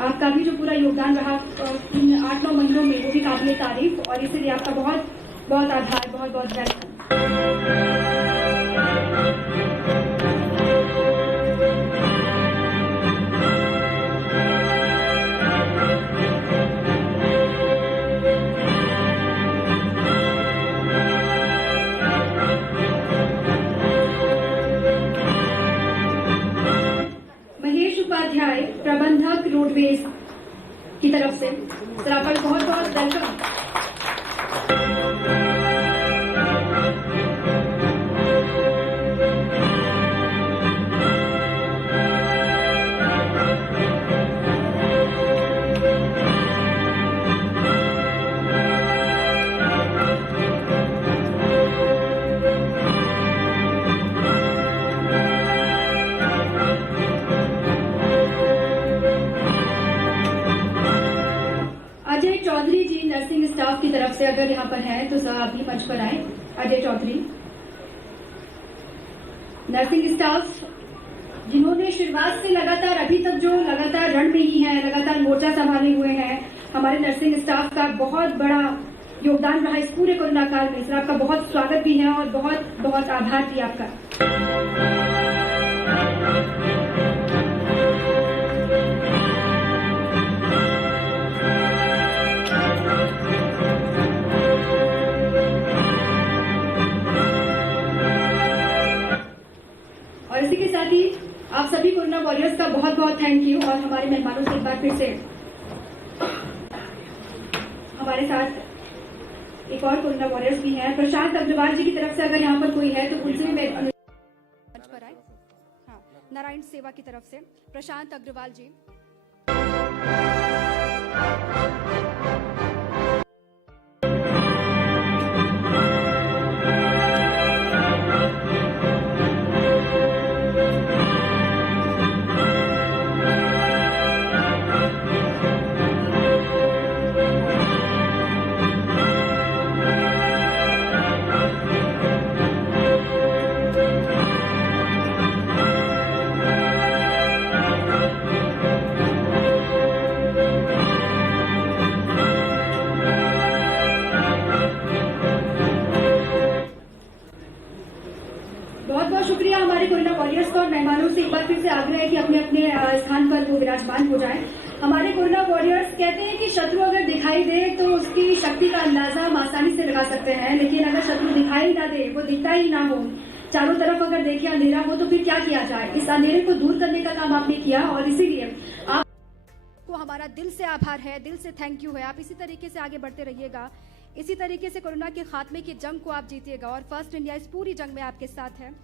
आपका भी जो पूरा योगदान रहा 8-9 महीनों में वो भी काबिल तारीफ और इसलिए आपका बहुत बहुत आभार, बहुत बहुत वेलकम। प्रबंधक रोडवेज की तरफ से। सर आपका बहुत बहुत वेलकम। अजय चौधरी जी नर्सिंग स्टाफ की तरफ से अगर यहाँ पर हैं तो सर आप भी मंच पर आए। अजय चौधरी नर्सिंग स्टाफ जिन्होंने शुरुआत से लगातार अभी तक जो लगातार रण में ही है, लगातार मोर्चा संभाले हुए हैं, हमारे नर्सिंग स्टाफ का बहुत बड़ा योगदान रहा इस पूरे कोरोना काल में। सर आपका बहुत स्वागत भी है और बहुत बहुत आभार भी आपका। और इसी के साथ ही आप सभी कोरोना वॉरियर्स का बहुत बहुत थैंक यू। और हमारे मेहमानों से एक बार फिर से हमारे साथ एक और कोरोना वॉरियर्स भी हैं, प्रशांत अग्रवाल जी की तरफ से अगर यहाँ पर कोई है तो उनसे भी मैं मंच पर आए। हाँ, नारायण सेवा की तरफ से प्रशांत अग्रवाल जी। बहुत बहुत शुक्रिया हमारे कोरोना वॉरियर्स का और मेहमानों से एक बार फिर से आग्रह है कि अपने अपने स्थान पर वो विराजमान हो जाएं। हमारे कोरोना वॉरियर्स कहते हैं कि शत्रु अगर दिखाई दे तो उसकी शक्ति का अंदाजा हम आसानी से लगा सकते हैं, लेकिन अगर शत्रु दिखाई ना दे, वो दिखता ही ना हो, चारों तरफ अगर देखें अंधेरा हो, तो फिर क्या किया जाए। इस अंधेरे को दूर करने का काम आपने किया और इसीलिए आपको हमारा दिल से आभार है, दिल से थैंक यू है। आप इसी तरीके से आगे बढ़ते रहिएगा, इसी तरीके से कोरोना के खात्मे की जंग को आप जीतिएगा और फर्स्ट इंडिया इस पूरी जंग में आपके साथ है।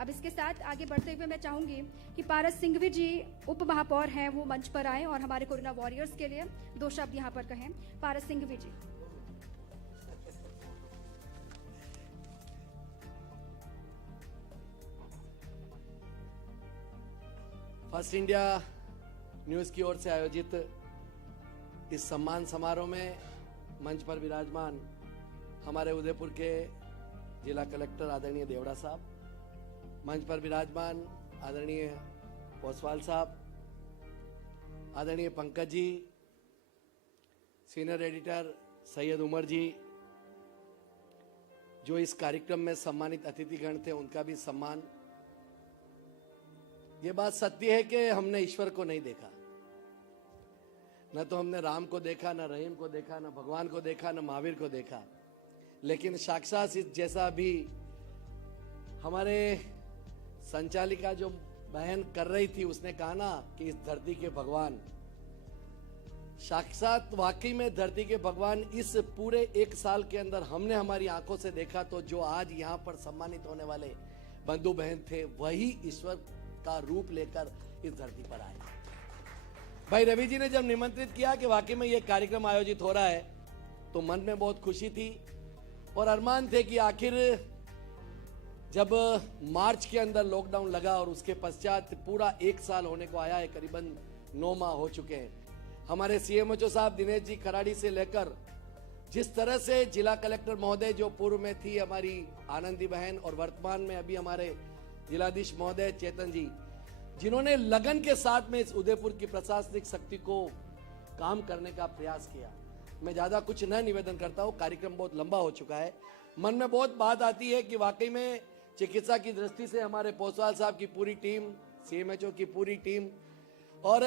अब इसके साथ आगे बढ़ते हुए मैं चाहूंगी कि पारस सिंघवी जी उप महापौर हैं, वो मंच पर आए और हमारे कोरोना वॉरियर्स के लिए दो शब्द यहाँ पर कहें। पारस सिंघवी जी। फर्स्ट इंडिया न्यूज की ओर से आयोजित इस सम्मान समारोह में मंच पर विराजमान हमारे उदयपुर के जिला कलेक्टर आदरणीय देवड़ा साहब, मंच पर विराजमान आदरणीय पोसवाल साहब, आदरणीय पंकज जी, सीनियर एडिटर सैयद उमर जी, जो इस कार्यक्रम में सम्मानित अतिथिगण थे उनका भी सम्मान। ये बात सत्य है कि हमने ईश्वर को नहीं देखा, न तो हमने राम को देखा, न रहीम को देखा, न भगवान को देखा, न महावीर को देखा, लेकिन साक्षात इस जैसा भी हमारे संचालिका जो बहन कर रही थी, उसने कहा ना कि इस धरती के भगवान, साक्षात वाकई में धरती के भगवान इस पूरे एक साल के अंदर हमने हमारी आंखों से देखा। तो जो आज यहाँ पर सम्मानित होने वाले बंधु बहन थे, वही ईश्वर का रूप लेकर इस धरती पर आए। भाई रवि जी ने जब निमंत्रित किया कि वाकई में ये कार्यक्रम आयोजित हो रहा है, तो मन में बहुत खुशी थी और अरमान थे कि आखिर जब मार्च के अंदर लॉकडाउन लगा और उसके पश्चात पूरा एक साल होने को आया है, करीबन 9 माह हो चुके हैं, हमारे सीएमओ साहब दिनेश जी खराड़ी से लेकर जिस तरह से जिला कलेक्टर महोदय जो पूर्व में थी हमारी आनंदी बहन और वर्तमान में अभी हमारे जिलाधीश महोदय चेतन जी, जिन्होंने लगन के साथ में इस उदयपुर की प्रशासनिक शक्ति को काम करने का प्रयास किया। मैं ज्यादा कुछ न निवेदन करता हूँ, कार्यक्रम बहुत लंबा हो चुका है। मन में बहुत बात आती है कि वाकई में चिकित्सा की दृष्टि से हमारे पोसवाल साहब की पूरी टीम, सीएमएचओ की पूरी टीम और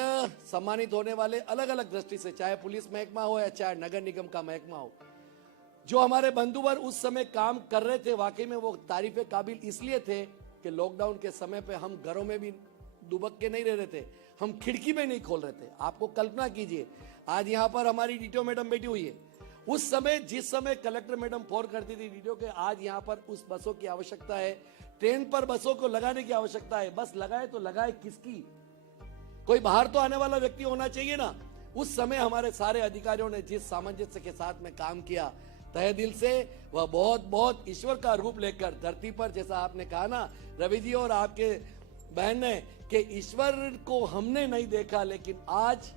सम्मानित होने वाले अलग अलग दृष्टि से, चाहे पुलिस महकमा हो या चाहे नगर निगम का महकमा हो, जो हमारे बंधुवर उस समय काम कर रहे थे, वाकई में वो तारीफे काबिल इसलिए थे कि लॉकडाउन के समय पे हम घरों में भी दुबक के नहीं रह रहे थे, हम खिड़की में नहीं खोल रहे थे। आपको कल्पना कीजिए, आज यहाँ पर हमारी डीटीओ मैडम बैठी हुई है, उस समय जिस समय कलेक्टर मैडम फोन करती थी डीटीओ के, आज यहाँ पर उस बसों की आवश्यकता है, ट्रेन पर बसों को लगाने की आवश्यकता है। बस लगाए तो लगाए किसकी? कोई बाहर तो आने वाला व्यक्ति होना चाहिए ना। उस समय हमारे सारे अधिकारियों ने जिस सामंजस्य के साथ में काम किया, तहे दिल से, वह बहुत बहुत ईश्वर का रूप लेकर धरती पर, जैसा आपने कहा ना रवि जी और आपके बहन ने, कि ईश्वर को हमने नहीं देखा, लेकिन आज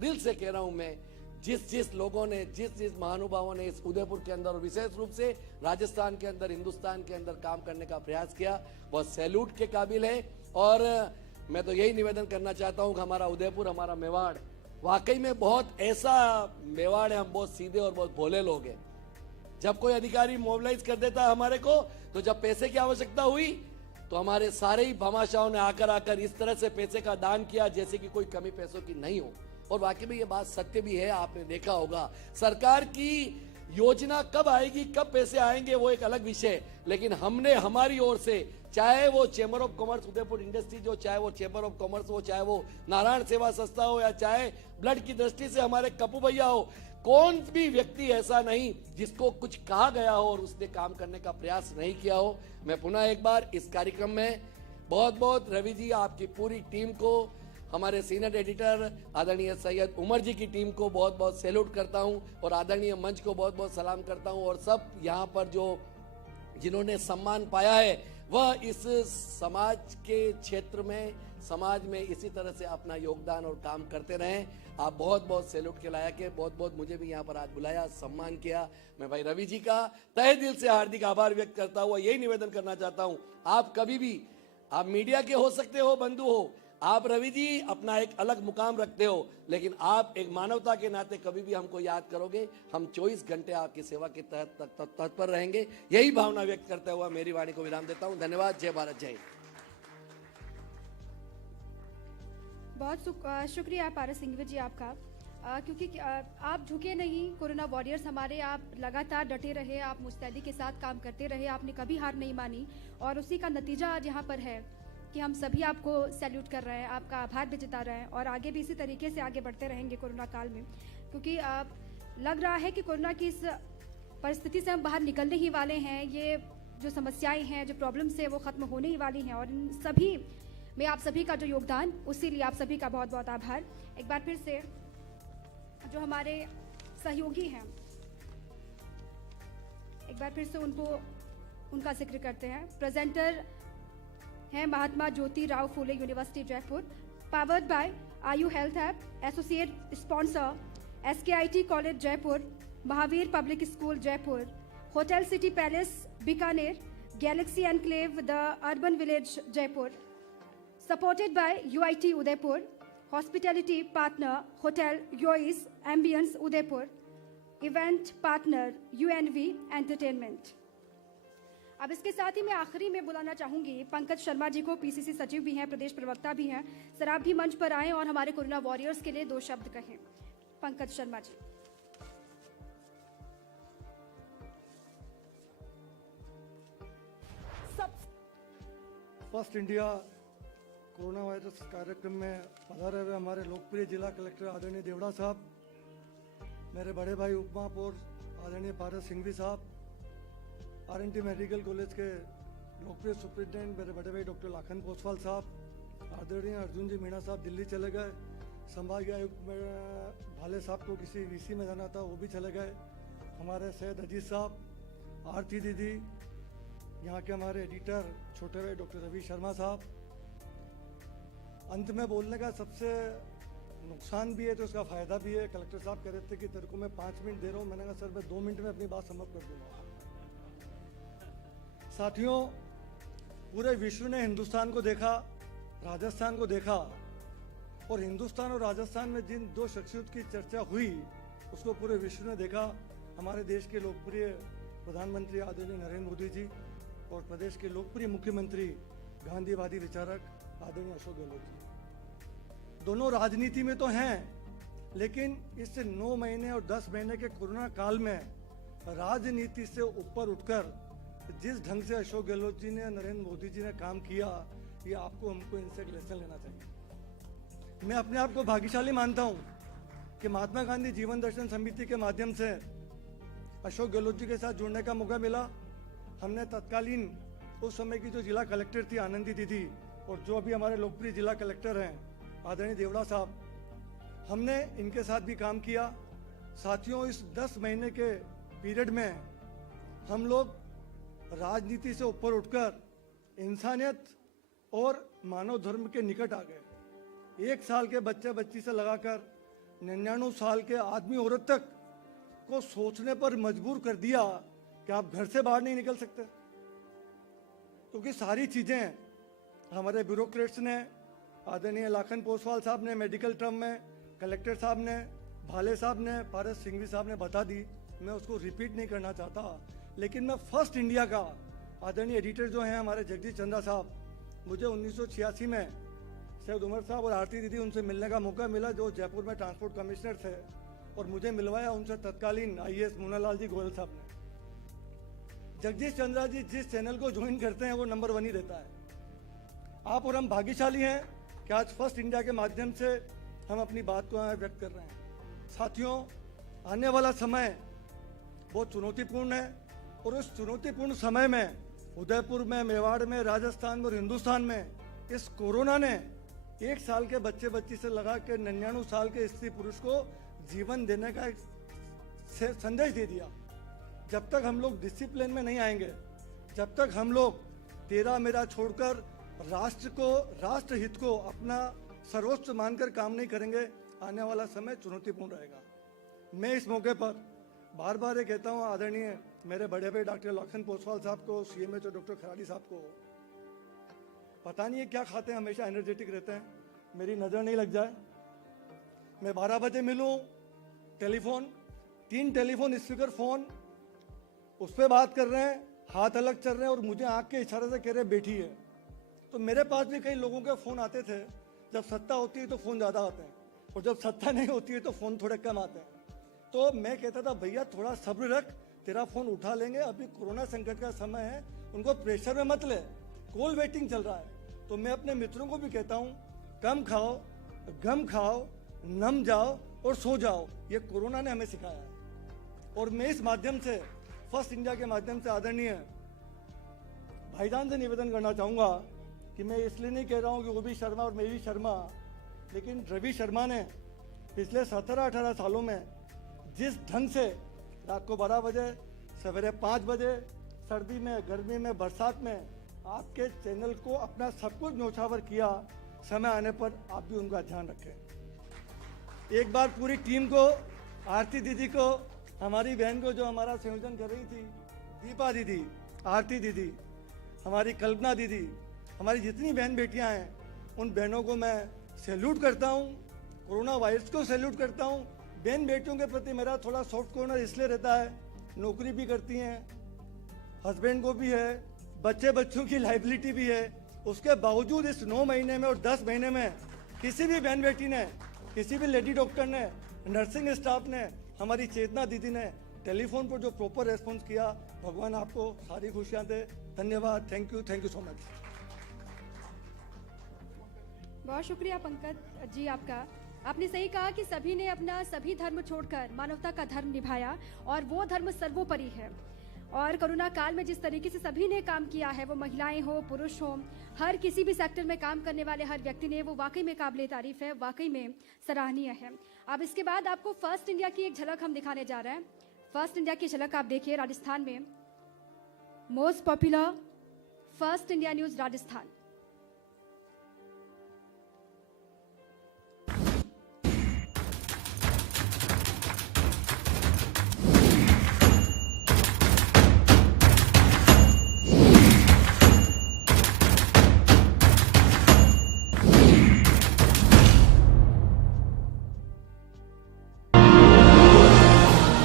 दिल से कह रहा हूं मैं, जिस लोगों ने, जिस महानुभावों ने इस उदयपुर के अंदर और विशेष रूप से राजस्थान के अंदर, हिंदुस्तान के अंदर काम करने का प्रयास किया, वह सैल्यूट के काबिल है। और मैं तो यही निवेदन करना चाहता हूं कि हमारा उदयपुर, हमारा मेवाड़ वाकई में बहुत ऐसा मेवाड़ है, हम बहुत सीधे और बहुत भोले लोग हैं। जब कोई अधिकारी मोबिलाइज कर देता है हमारे को, तो जब पैसे की आवश्यकता हुई तो हमारे सारे ही भामाशाहों ने आकर इस तरह से पैसे का दान किया जैसे कि कोई कमी पैसों की नहीं हो। और वाकई में ये बात सत्य भी है, आपने देखा होगा। सरकार की योजना कब आएगी, कब पैसे आएंगे, वो एक अलग विषय, लेकिन हमने हमारी ओर से, चाहे वो chamber of commerce Udaipur industries हो, चाहे वो चैम्बर ऑफ कॉमर्स हो, चाहे वो नारायण सेवा संस्था हो, या चाहे ब्लड की दृष्टि से हमारे कपूर भैया हो, कौन भी व्यक्ति ऐसा नहीं जिसको कुछ कहा गया हो और उसने काम करने का प्रयास नहीं किया हो। मैं पुनः एक बार इस कार्यक्रम में बहुत बहुत रवि जी, आपकी पूरी टीम को, हमारे सीनियर एडिटर आदरणीय सैयद उमर जी की टीम को बहुत बहुत सैल्यूट करता हूं, और आदरणीय मंच को बहुत बहुत सलाम करता हूं। और सब यहाँ पर जो जिन्होंने सम्मान पाया है, वह इस समाज के क्षेत्र में, समाज में इसी तरह से अपना योगदान और काम करते रहें। आप बहुत बहुत सैल्यूट के लायक है। बहुत बहुत मुझे भी यहाँ पर आज बुलाया, सम्मान किया। मैं भाई रवि जी का तहे दिल से हार्दिक आभार व्यक्त करता हुआ यही निवेदन करना चाहता हूँ, आप कभी भी, आप मीडिया के हो सकते हो, बंधु हो, आप रवि जी अपना एक अलग मुकाम रखते हो, लेकिन आप एक मानवता के नाते कभी भी हमको याद करोगे। हम 24 घंटे आपकी सेवा के तहत तत्पर रहेंगे। यही भावना व्यक्त करते हुआ मेरी वाणी को विराम देता हूं। धन्यवाद। जय भारत, जय। बहुत शुक्रिया पारस सिंघवी जी आपका, क्योंकि आप झुके नहीं, कोरोना वॉरियर्स हमारे, आप लगातार डटे रहे, आप मुस्तैदी के साथ काम करते रहे, आपने कभी हार नहीं मानी, और उसी का नतीजा आज यहाँ पर है कि हम सभी आपको सैल्यूट कर रहे हैं, आपका आभार भी जता रहे हैं, और आगे भी इसी तरीके से आगे बढ़ते रहेंगे कोरोना काल में, क्योंकि लग रहा है कि कोरोना की इस परिस्थिति से हम बाहर निकलने ही वाले हैं। ये जो समस्याएं हैं, जो प्रॉब्लम्स है, वो खत्म होने ही वाली हैं, और इन सभी में आप सभी का जो योगदान, उसी लिए आप सभी का बहुत बहुत आभार। एक बार फिर से जो हमारे सहयोगी हैं, एक बार फिर से उनका जिक्र करते हैं। प्रेजेंटर है Mahatma Jyoti Rao Phule university Jaipur, powered by Ayu health app, associate sponsor SKIT college Jaipur, Mahavir public school Jaipur, hotel city palace Bikaner, galaxy enclave the urban village Jaipur, supported by UIT Udaipur, hospitality partner hotel Yois ambience Udaipur, event partner UNV entertainment. अब इसके साथ ही मैं आखिरी में बुलाना चाहूंगी पंकज शर्मा जी को, PCC सचिव भी हैं, प्रदेश प्रवक्ता भी हैं। सर, आप भी मंच पर आएं और हमारे कोरोना वॉरियर्स के लिए 2 शब्द कहें। Pankaj Sharma ji. First India corona virus कार्यक्रम में पधारे हुए हमारे लोकप्रिय जिला कलेक्टर आदरणीय देवड़ा साहब, मेरे बड़े भाई उप महापौर आदरणीय पारस सिंघवी साहब, RNT मेडिकल कॉलेज के लोकप्रिय सुप्रिंटेंडेंट मेरे बड़े भाई डॉक्टर लाखन पोसवाल साहब, आदरणीय अर्जुन जी मीणा साहब दिल्ली चले गए, संभागीय आयुक्त भाले साहब को किसी VC में जाना था, वो भी चले गए, हमारे सैयद अजीज साहब, आरती दीदी, यहाँ के हमारे एडिटर छोटे भाई डॉक्टर रवि शर्मा साहब। अंत में बोलने का सबसे नुकसान भी है तो उसका फ़ायदा भी है। कलेक्टर साहब कह रहे थे कि तेरे को मैं 5 मिनट दे रहा हूँ, मैंने कहा सर मैं 2 मिनट में अपनी बात समाप्त कर दूँगा। साथियों, पूरे विश्व ने हिंदुस्तान को देखा, राजस्थान को देखा, और हिंदुस्तान और राजस्थान में जिन 2 शख्सियत की चर्चा हुई उसको पूरे विश्व ने देखा। हमारे देश के लोकप्रिय प्रधानमंत्री आदरणीय नरेंद्र मोदी जी और प्रदेश के लोकप्रिय मुख्यमंत्री गांधीवादी विचारक आदरणीय अशोक गहलोत जी। दोनों राजनीति में तो हैं, लेकिन इस 9 महीने और 10 महीने के कोरोना काल में राजनीति से ऊपर उठकर जिस ढंग से अशोक गहलोत जी ने, नरेंद्र मोदी जी ने काम किया, ये आपको हमको इनसे एक लेसन लेना चाहिए। मैं अपने आप को भाग्यशाली मानता हूँ कि महात्मा गांधी जीवन दर्शन समिति के माध्यम से अशोक गहलोत जी के साथ जुड़ने का मौका मिला। हमने तत्कालीन उस समय की जो जिला कलेक्टर थी आनंदी दीदी और जो अभी हमारे लोकप्रिय जिला कलेक्टर हैं आदरणीय देवड़ा साहब, हमने इनके साथ भी काम किया। साथियों, इस 10 महीने के पीरियड में हम लोग राजनीति से ऊपर उठकर इंसानियत और मानव धर्म के निकट आ गए। 1 साल के बच्चे बच्ची से लगाकर 99 साल के आदमी औरत तक को सोचने पर मजबूर कर दिया कि आप घर से बाहर नहीं निकल सकते, क्योंकि सारी चीज़ें हमारे ब्यूरोक्रेट्स ने, आदरणीय लाखन पोसवाल साहब ने मेडिकल टर्म में, कलेक्टर साहब ने, भाले साहब ने, पारस सिंघवी साहब ने बता दी। मैं उसको रिपीट नहीं करना चाहता, लेकिन मैं फर्स्ट इंडिया का आदरणीय एडिटर जो हैं हमारे जगदीश चंद्रा साहब, मुझे 1986 में सैयद उमर साहब और आरती दीदी उनसे मिलने का मौका मिला, जो जयपुर में ट्रांसपोर्ट कमिश्नर थे, और मुझे मिलवाया उनसे तत्कालीन IAS मुन्नालाल जी गोयल साहब ने। जगदीश चंद्रा जी जिस चैनल को ज्वाइन करते हैं वो नंबर 1 ही रहता है। आप और हम भाग्यशाली हैं कि आज फर्स्ट इंडिया के माध्यम से हम अपनी बात को व्यक्त कर रहे हैं। साथियों, आने वाला समय बहुत चुनौतीपूर्ण है, और उस चुनौतीपूर्ण समय में उदयपुर में, मेवाड़ में, राजस्थान में और हिंदुस्तान में इस कोरोना ने 1 साल के बच्चे बच्ची से लगा के 99 साल के स्त्री पुरुष को जीवन देने का एक संदेश दे दिया। जब तक हम लोग डिसिप्लिन में नहीं आएंगे, जब तक हम लोग तेरा मेरा छोड़कर राष्ट्र हित को अपना सर्वोच्च मानकर काम नहीं करेंगे, आने वाला समय चुनौतीपूर्ण रहेगा। मैं इस मौके पर बार बार ये कहता हूँ आदरणीय मेरे बड़े भाई डॉक्टर लाखन पोसवाल साहब को, CMHO डॉक्टर खराड़ी साहब को, पता नहीं है क्या खाते हैं, हमेशा एनर्जेटिक रहते हैं, मेरी नज़र नहीं लग जाए। मैं 12 बजे मिलूँ, टेलीफोन 3 टेलीफोन स्पीकर फ़ोन, उस पर बात कर रहे हैं, हाथ अलग चल रहे हैं और मुझे आँख के इशारे से कह रहे बैठी है। तो मेरे पास भी कई लोगों के फ़ोन आते थे। जब सत्ता होती है तो फ़ोन ज़्यादा आते हैं, और जब सत्ता नहीं होती है तो फ़ोन थोड़े कम आते हैं। तो मैं कहता था भैया थोड़ा सब्र रख, तेरा फ़ोन उठा लेंगे, अभी कोरोना संकट का समय है, उनको प्रेशर में मत ले, कॉल वेटिंग चल रहा है। तो मैं अपने मित्रों को भी कहता हूँ, कम खाओ, गम खाओ, नम जाओ और सो जाओ, ये कोरोना ने हमें सिखाया है। और मैं इस माध्यम से, फर्स्ट इंडिया के माध्यम से आदरणीय भाईजान से निवेदन करना चाहूँगा कि मैं इसलिए नहीं कह रहा हूँ कि वो भी शर्मा और मैं भी शर्मा, लेकिन रवि शर्मा ने पिछले 17-18 सालों में जिस ढंग से रात को 12 बजे, सवेरे 5 बजे, सर्दी में, गर्मी में, बरसात में आपके चैनल को अपना सब कुछ न्योछावर किया, समय आने पर आप भी उनका ध्यान रखें। एक बार पूरी टीम को, आरती दीदी को, हमारी बहन को जो हमारा संयोजन कर रही थी, दीपा दीदी, आरती दीदी, हमारी कल्पना दीदी, हमारी जितनी बहन बेटियां हैं, उन बहनों को मैं सैल्यूट करता हूं, कोरोना वायरस को सैल्यूट करता हूं। बहन बेटियों के प्रति मेरा थोड़ा सॉफ्ट कॉर्नर इसलिए रहता है, नौकरी भी करती हैं, हस्बैंड को भी है, बच्चे बच्चों की लाइबिलिटी भी है, उसके बावजूद इस 9 महीने में और 10 महीने में किसी भी बहन बेटी ने, किसी भी लेडी डॉक्टर ने, नर्सिंग स्टाफ ने, हमारी चेतना दीदी ने टेलीफोन पर जो प्रॉपर रेस्पॉन्स किया, भगवान आपको सारी खुशियाँ दे। धन्यवाद, थैंक यू सो मच। बहुत शुक्रिया पंकज जी आपका। आपने सही कहा कि सभी ने अपना सभी धर्म छोड़कर मानवता का धर्म निभाया, और वो धर्म सर्वोपरि है। और कोरोना काल में जिस तरीके से सभी ने काम किया है, वो महिलाएं हो, पुरुष हो, हर किसी भी सेक्टर में काम करने वाले हर व्यक्ति ने, वो वाकई में काबिले तारीफ है, वाकई में सराहनीय है। अब इसके बाद आपको फर्स्ट इंडिया की एक झलक हम दिखाने जा रहे हैं। फर्स्ट इंडिया की झलक आप देखिए, राजस्थान में most popular first India news Rajasthan.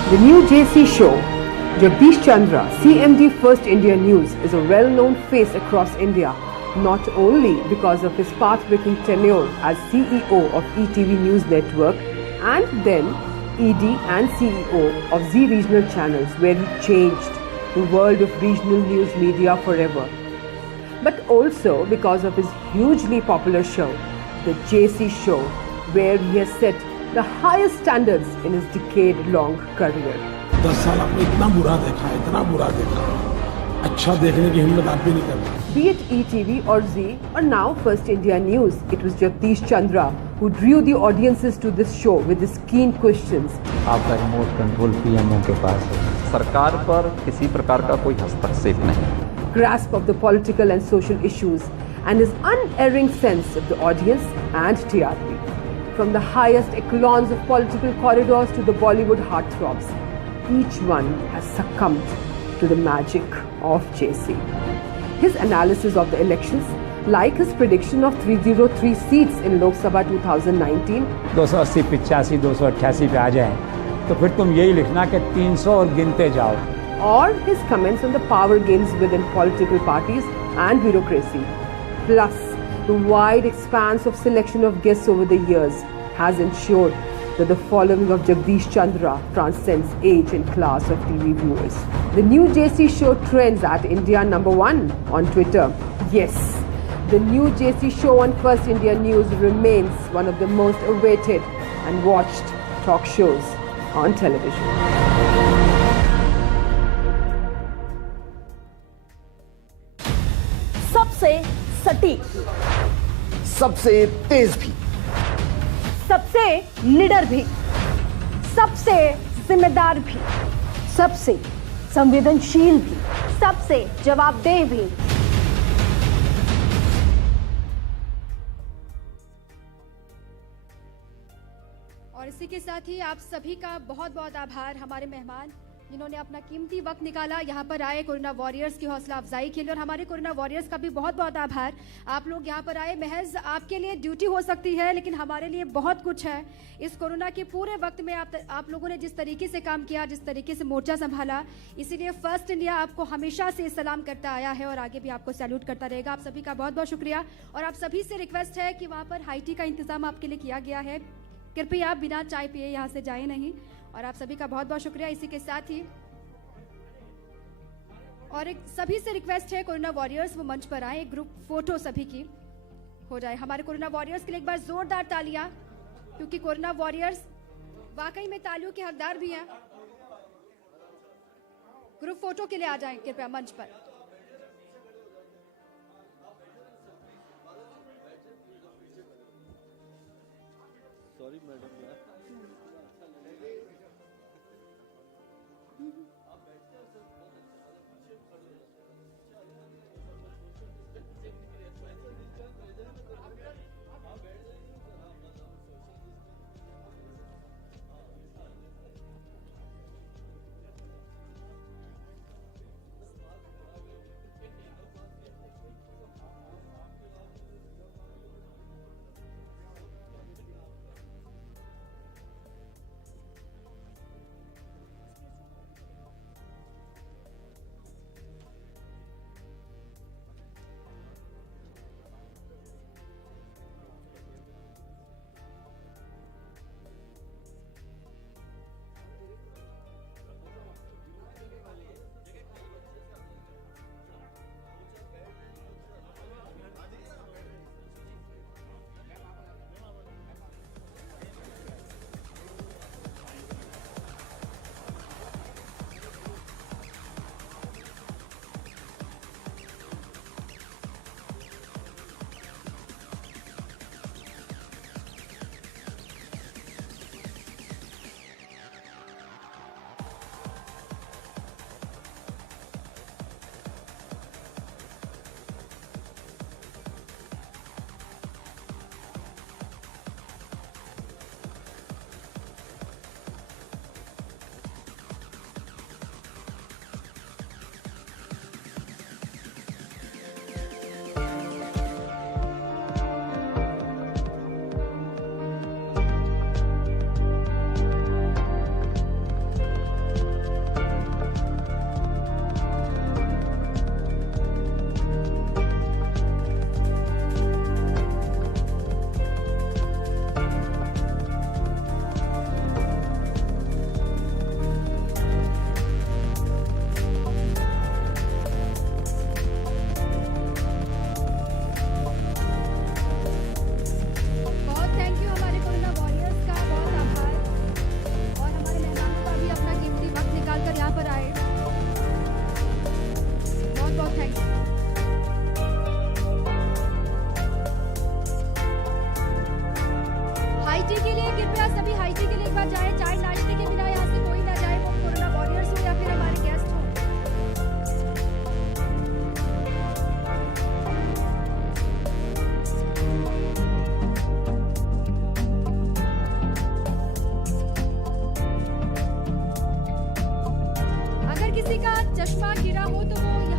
The new JC show, Jagdish Chandra, CMD First India News, is a well-known face across India, not only because of his path-breaking tenure as CEO of ETV News Network and then ED and CEO of Z Regional Channels, where he changed the world of regional news media forever, but also because of his hugely popular show, The JC Show, where he has set the highest standards in his decade-long career. 10 साल आपने इतना बुरा देखा, इतना बुरा देखा, अच्छा देखने की हिम्मत आप भी नहीं करते. Be it ETV or Zee or now First India News, it was Jagdish Chandra who drew the audiences to this show with his keen questions. आपका रिमोट कंट्रोल पीएमओ के पास है. सरकार पर किसी प्रकार का कोई हस्तक्षेप नहीं. Grasp of the political and social issues and his unerring sense of the audience and TRP. From the highest echelons of political corridors to the Bollywood heartthrobs, each one has succumbed to the magic of JC. His analysis of the elections, like his prediction of 303 seats in Lok Sabha 2019, 280, 85, 288 पे आ जाए तो फिर तुम यही लिखना कि 300 और गिनते जाओ. or his comments on the power games within political parties and bureaucracy, plus the wide expanse of selection of guests over the years has ensured that the following of Jagdish Chandra transcends age and class of TV viewers. The new JC show trends at India #1 on Twitter. Yes, the new JC show on First India News remains one of the most awaited and watched talk shows on television. सबसे सटीक, सबसे तेज भी, सबसे निडर भी, सबसे जिम्मेदार भी, सबसे संवेदनशील भी, सबसे जवाबदेह भी. और इसी के साथ ही आप सभी का बहुत बहुत आभार, हमारे मेहमान जिन्होंने अपना कीमती वक्त निकाला, यहाँ पर आए कोरोना वॉरियर्स की हौसला अफजाई के लिए. और हमारे कोरोना वॉरियर्स का भी बहुत बहुत आभार, आप लोग यहाँ पर आए. महज आपके लिए ड्यूटी हो सकती है, लेकिन हमारे लिए बहुत कुछ है. इस कोरोना के पूरे वक्त में आप लोगों ने जिस तरीके से काम किया, जिस तरीके से मोर्चा संभाला, इसीलिए फर्स्ट इंडिया आपको हमेशा से सलाम करता आया है और आगे भी आपको सैल्यूट करता रहेगा. आप सभी का बहुत बहुत शुक्रिया. और आप सभी से रिक्वेस्ट है कि वहाँ पर हाई टी का इंतजाम आपके लिए किया गया है. कृपया आप बिना चाय पिए यहाँ से जाए नहीं. और आप सभी का बहुत बहुत शुक्रिया. इसी के साथ ही और एक सभी से रिक्वेस्ट है, कोरोना वॉरियर्स वो मंच पर आए, एक ग्रुप फोटो सभी की हो जाए. हमारे कोरोना वॉरियर्स के लिए एक बार जोरदार तालियां, क्योंकि कोरोना वॉरियर्स वाकई में तालियों के हकदार भी हैं. ग्रुप फोटो के लिए आ जाएं कृपया मंच पर. Sorry madam. दिमाग गिरा हो तो वो